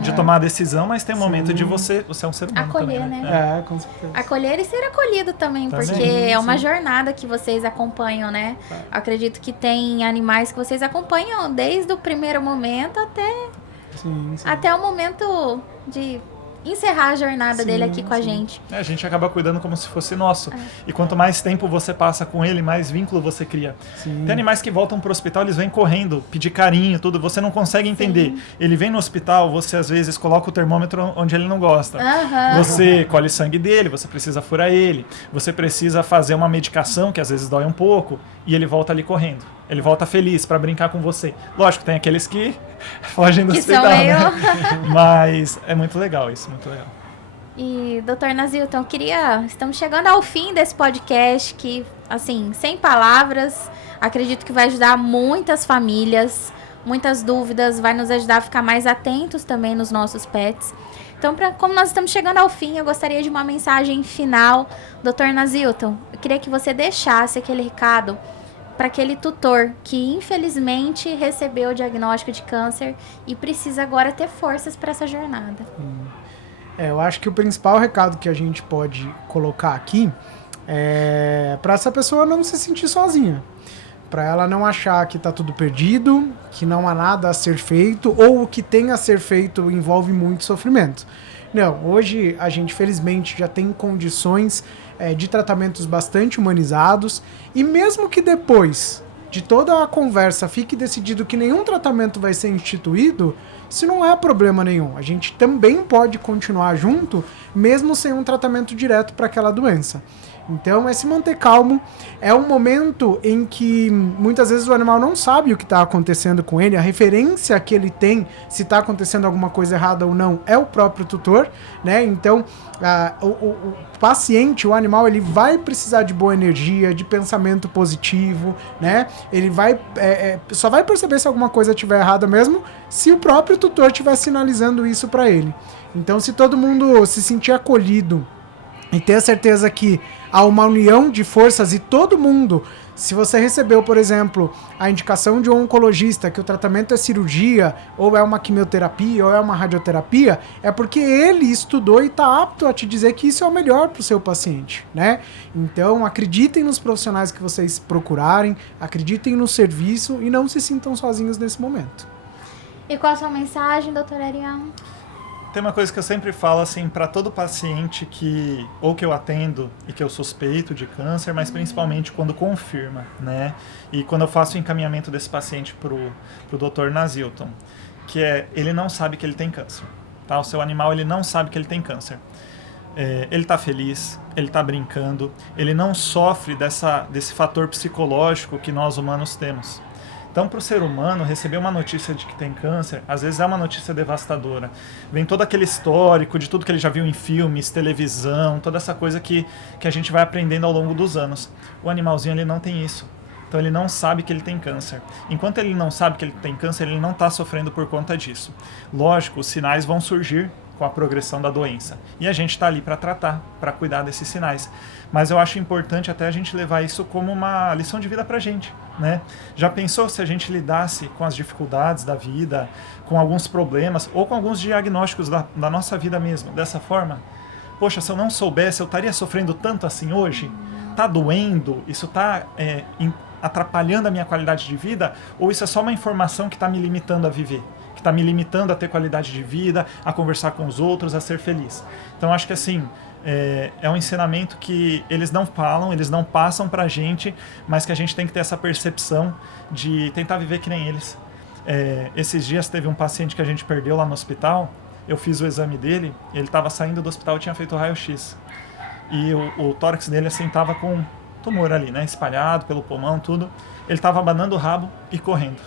De tomar a decisão, mas tem um momento de você é um ser humano Acolher, também, né? Com certeza. Acolher e ser acolhido também, Também, porque sim. é uma jornada que vocês acompanham, né? Acredito que tem animais que vocês acompanham desde o primeiro momento Sim. até o momento de encerrar a jornada dele aqui com a gente. A gente acaba cuidando como se fosse nosso. E quanto mais tempo você passa com ele, mais vínculo você cria. Sim. Tem animais que voltam pro hospital, eles vêm correndo, pedir carinho, tudo. Você não consegue entender. Ele vem no hospital, você às vezes coloca o termômetro onde ele não gosta. Você colhe sangue dele, você precisa furar ele. Você precisa fazer uma medicação que às vezes dói um pouco. E ele volta ali correndo. Ele volta feliz pra brincar com você. Lógico, tem aqueles que fogem do Que hospital, são meio... né? Mas é muito legal isso, muito legal. E, Dr. Nazilton, estamos chegando ao fim desse podcast que, assim, sem palavras, acredito que vai ajudar muitas famílias, muitas dúvidas, vai nos ajudar a ficar mais atentos também nos nossos pets. Então, como nós estamos chegando ao fim, eu gostaria de uma mensagem final. Dr. Nazilton, eu queria que você deixasse aquele recado para aquele tutor que, infelizmente, recebeu o diagnóstico de câncer e precisa agora ter forças para essa jornada. Eu acho que o principal recado que a gente pode colocar aqui é para essa pessoa não se sentir sozinha. Para ela não achar que está tudo perdido, que não há nada a ser feito, ou o que tem a ser feito envolve muito sofrimento. Não, hoje a gente felizmente já tem condições de tratamentos bastante humanizados, e mesmo que depois de toda a conversa fique decidido que nenhum tratamento vai ser instituído, isso não é problema nenhum. A gente também pode continuar junto, mesmo sem um tratamento direto para aquela doença. Então, é se manter calmo. É um momento em que muitas vezes o animal não sabe o que está acontecendo com ele, a referência que ele tem, se está acontecendo alguma coisa errada ou não, é o próprio tutor, né? Então, o paciente, o animal, ele vai precisar de boa energia, de pensamento positivo, né? Ele vai só vai perceber se alguma coisa estiver errada mesmo se o próprio tutor estiver sinalizando isso para ele. Então, se todo mundo se sentir acolhido e ter a certeza que há uma união de forças e todo mundo, se você recebeu, por exemplo, a indicação de um oncologista que o tratamento é cirurgia, ou é uma quimioterapia, ou é uma radioterapia, é porque ele estudou e está apto a te dizer que isso é o melhor para o seu paciente, né? Então, acreditem nos profissionais que vocês procurarem, acreditem no serviço e não se sintam sozinhos nesse momento. E qual a sua mensagem, doutora Ariane? Tem uma coisa que eu sempre falo, assim, para todo paciente que eu atendo e que eu suspeito de câncer, mas principalmente quando confirma, né? E quando eu faço o encaminhamento desse paciente pro Dr. Nazilton, que ele não sabe que ele tem câncer, tá? O seu animal, ele não sabe que ele tem câncer. Ele está feliz, ele está brincando, ele não sofre desse fator psicológico que nós humanos temos. Então, para o ser humano, receber uma notícia de que tem câncer, às vezes é uma notícia devastadora. Vem todo aquele histórico de tudo que ele já viu em filmes, televisão, toda essa coisa que a gente vai aprendendo ao longo dos anos. O animalzinho, ele não tem isso. Então, ele não sabe que ele tem câncer. Enquanto ele não sabe que ele tem câncer, ele não está sofrendo por conta disso. Lógico, os sinais vão surgir com a progressão da doença. E a gente está ali para tratar, para cuidar desses sinais. Mas eu acho importante até a gente levar isso como uma lição de vida para a gente, né? Já pensou se a gente lidasse com as dificuldades da vida, com alguns problemas, ou com alguns diagnósticos da nossa vida mesmo, dessa forma? Poxa, se eu não soubesse, eu estaria sofrendo tanto assim hoje? Tá doendo? Isso tá atrapalhando a minha qualidade de vida? Ou isso é só uma informação que está me limitando a viver? Que está me limitando a ter qualidade de vida, a conversar com os outros, a ser feliz? Então, acho que assim, é um ensinamento que eles não falam, eles não passam pra gente, mas que a gente tem que ter essa percepção de tentar viver que nem eles. Esses dias teve um paciente que a gente perdeu lá no hospital, eu fiz o exame dele, ele estava saindo do hospital e tinha feito raio-x. E o tórax dele, assim, estava com tumor ali, né, espalhado pelo pulmão, tudo. Ele estava abanando o rabo e correndo.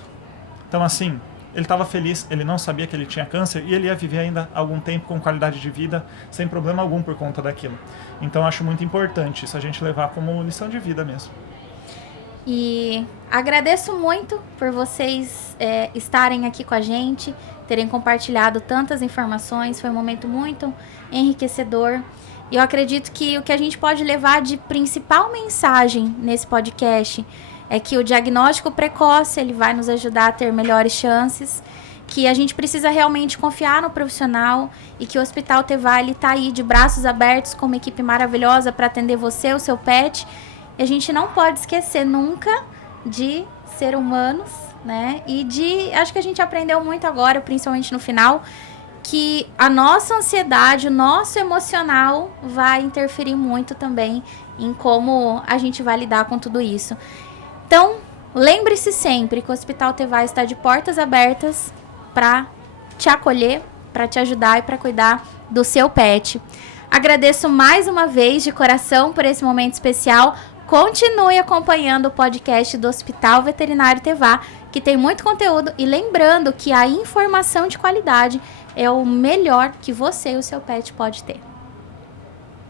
Então, assim, ele estava feliz, ele não sabia que ele tinha câncer e ele ia viver ainda algum tempo com qualidade de vida, sem problema algum por conta daquilo. Então, acho muito importante isso a gente levar como lição de vida mesmo. E agradeço muito por vocês estarem aqui com a gente, terem compartilhado tantas informações, foi um momento muito enriquecedor. E eu acredito que o que a gente pode levar de principal mensagem nesse podcast é que o diagnóstico precoce ele vai nos ajudar a ter melhores chances, que a gente precisa realmente confiar no profissional e que o Hospital Tevá está aí de braços abertos com uma equipe maravilhosa para atender você, o seu pet. E a gente não pode esquecer nunca de ser humanos, né? E acho que a gente aprendeu muito agora, principalmente no final, que a nossa ansiedade, o nosso emocional vai interferir muito também em como a gente vai lidar com tudo isso. Então, lembre-se sempre que o Hospital Tevá está de portas abertas para te acolher, para te ajudar e para cuidar do seu pet. Agradeço mais uma vez de coração por esse momento especial. Continue acompanhando o podcast do Hospital Veterinário Tevá, que tem muito conteúdo. E lembrando que a informação de qualidade é o melhor que você e o seu pet pode ter.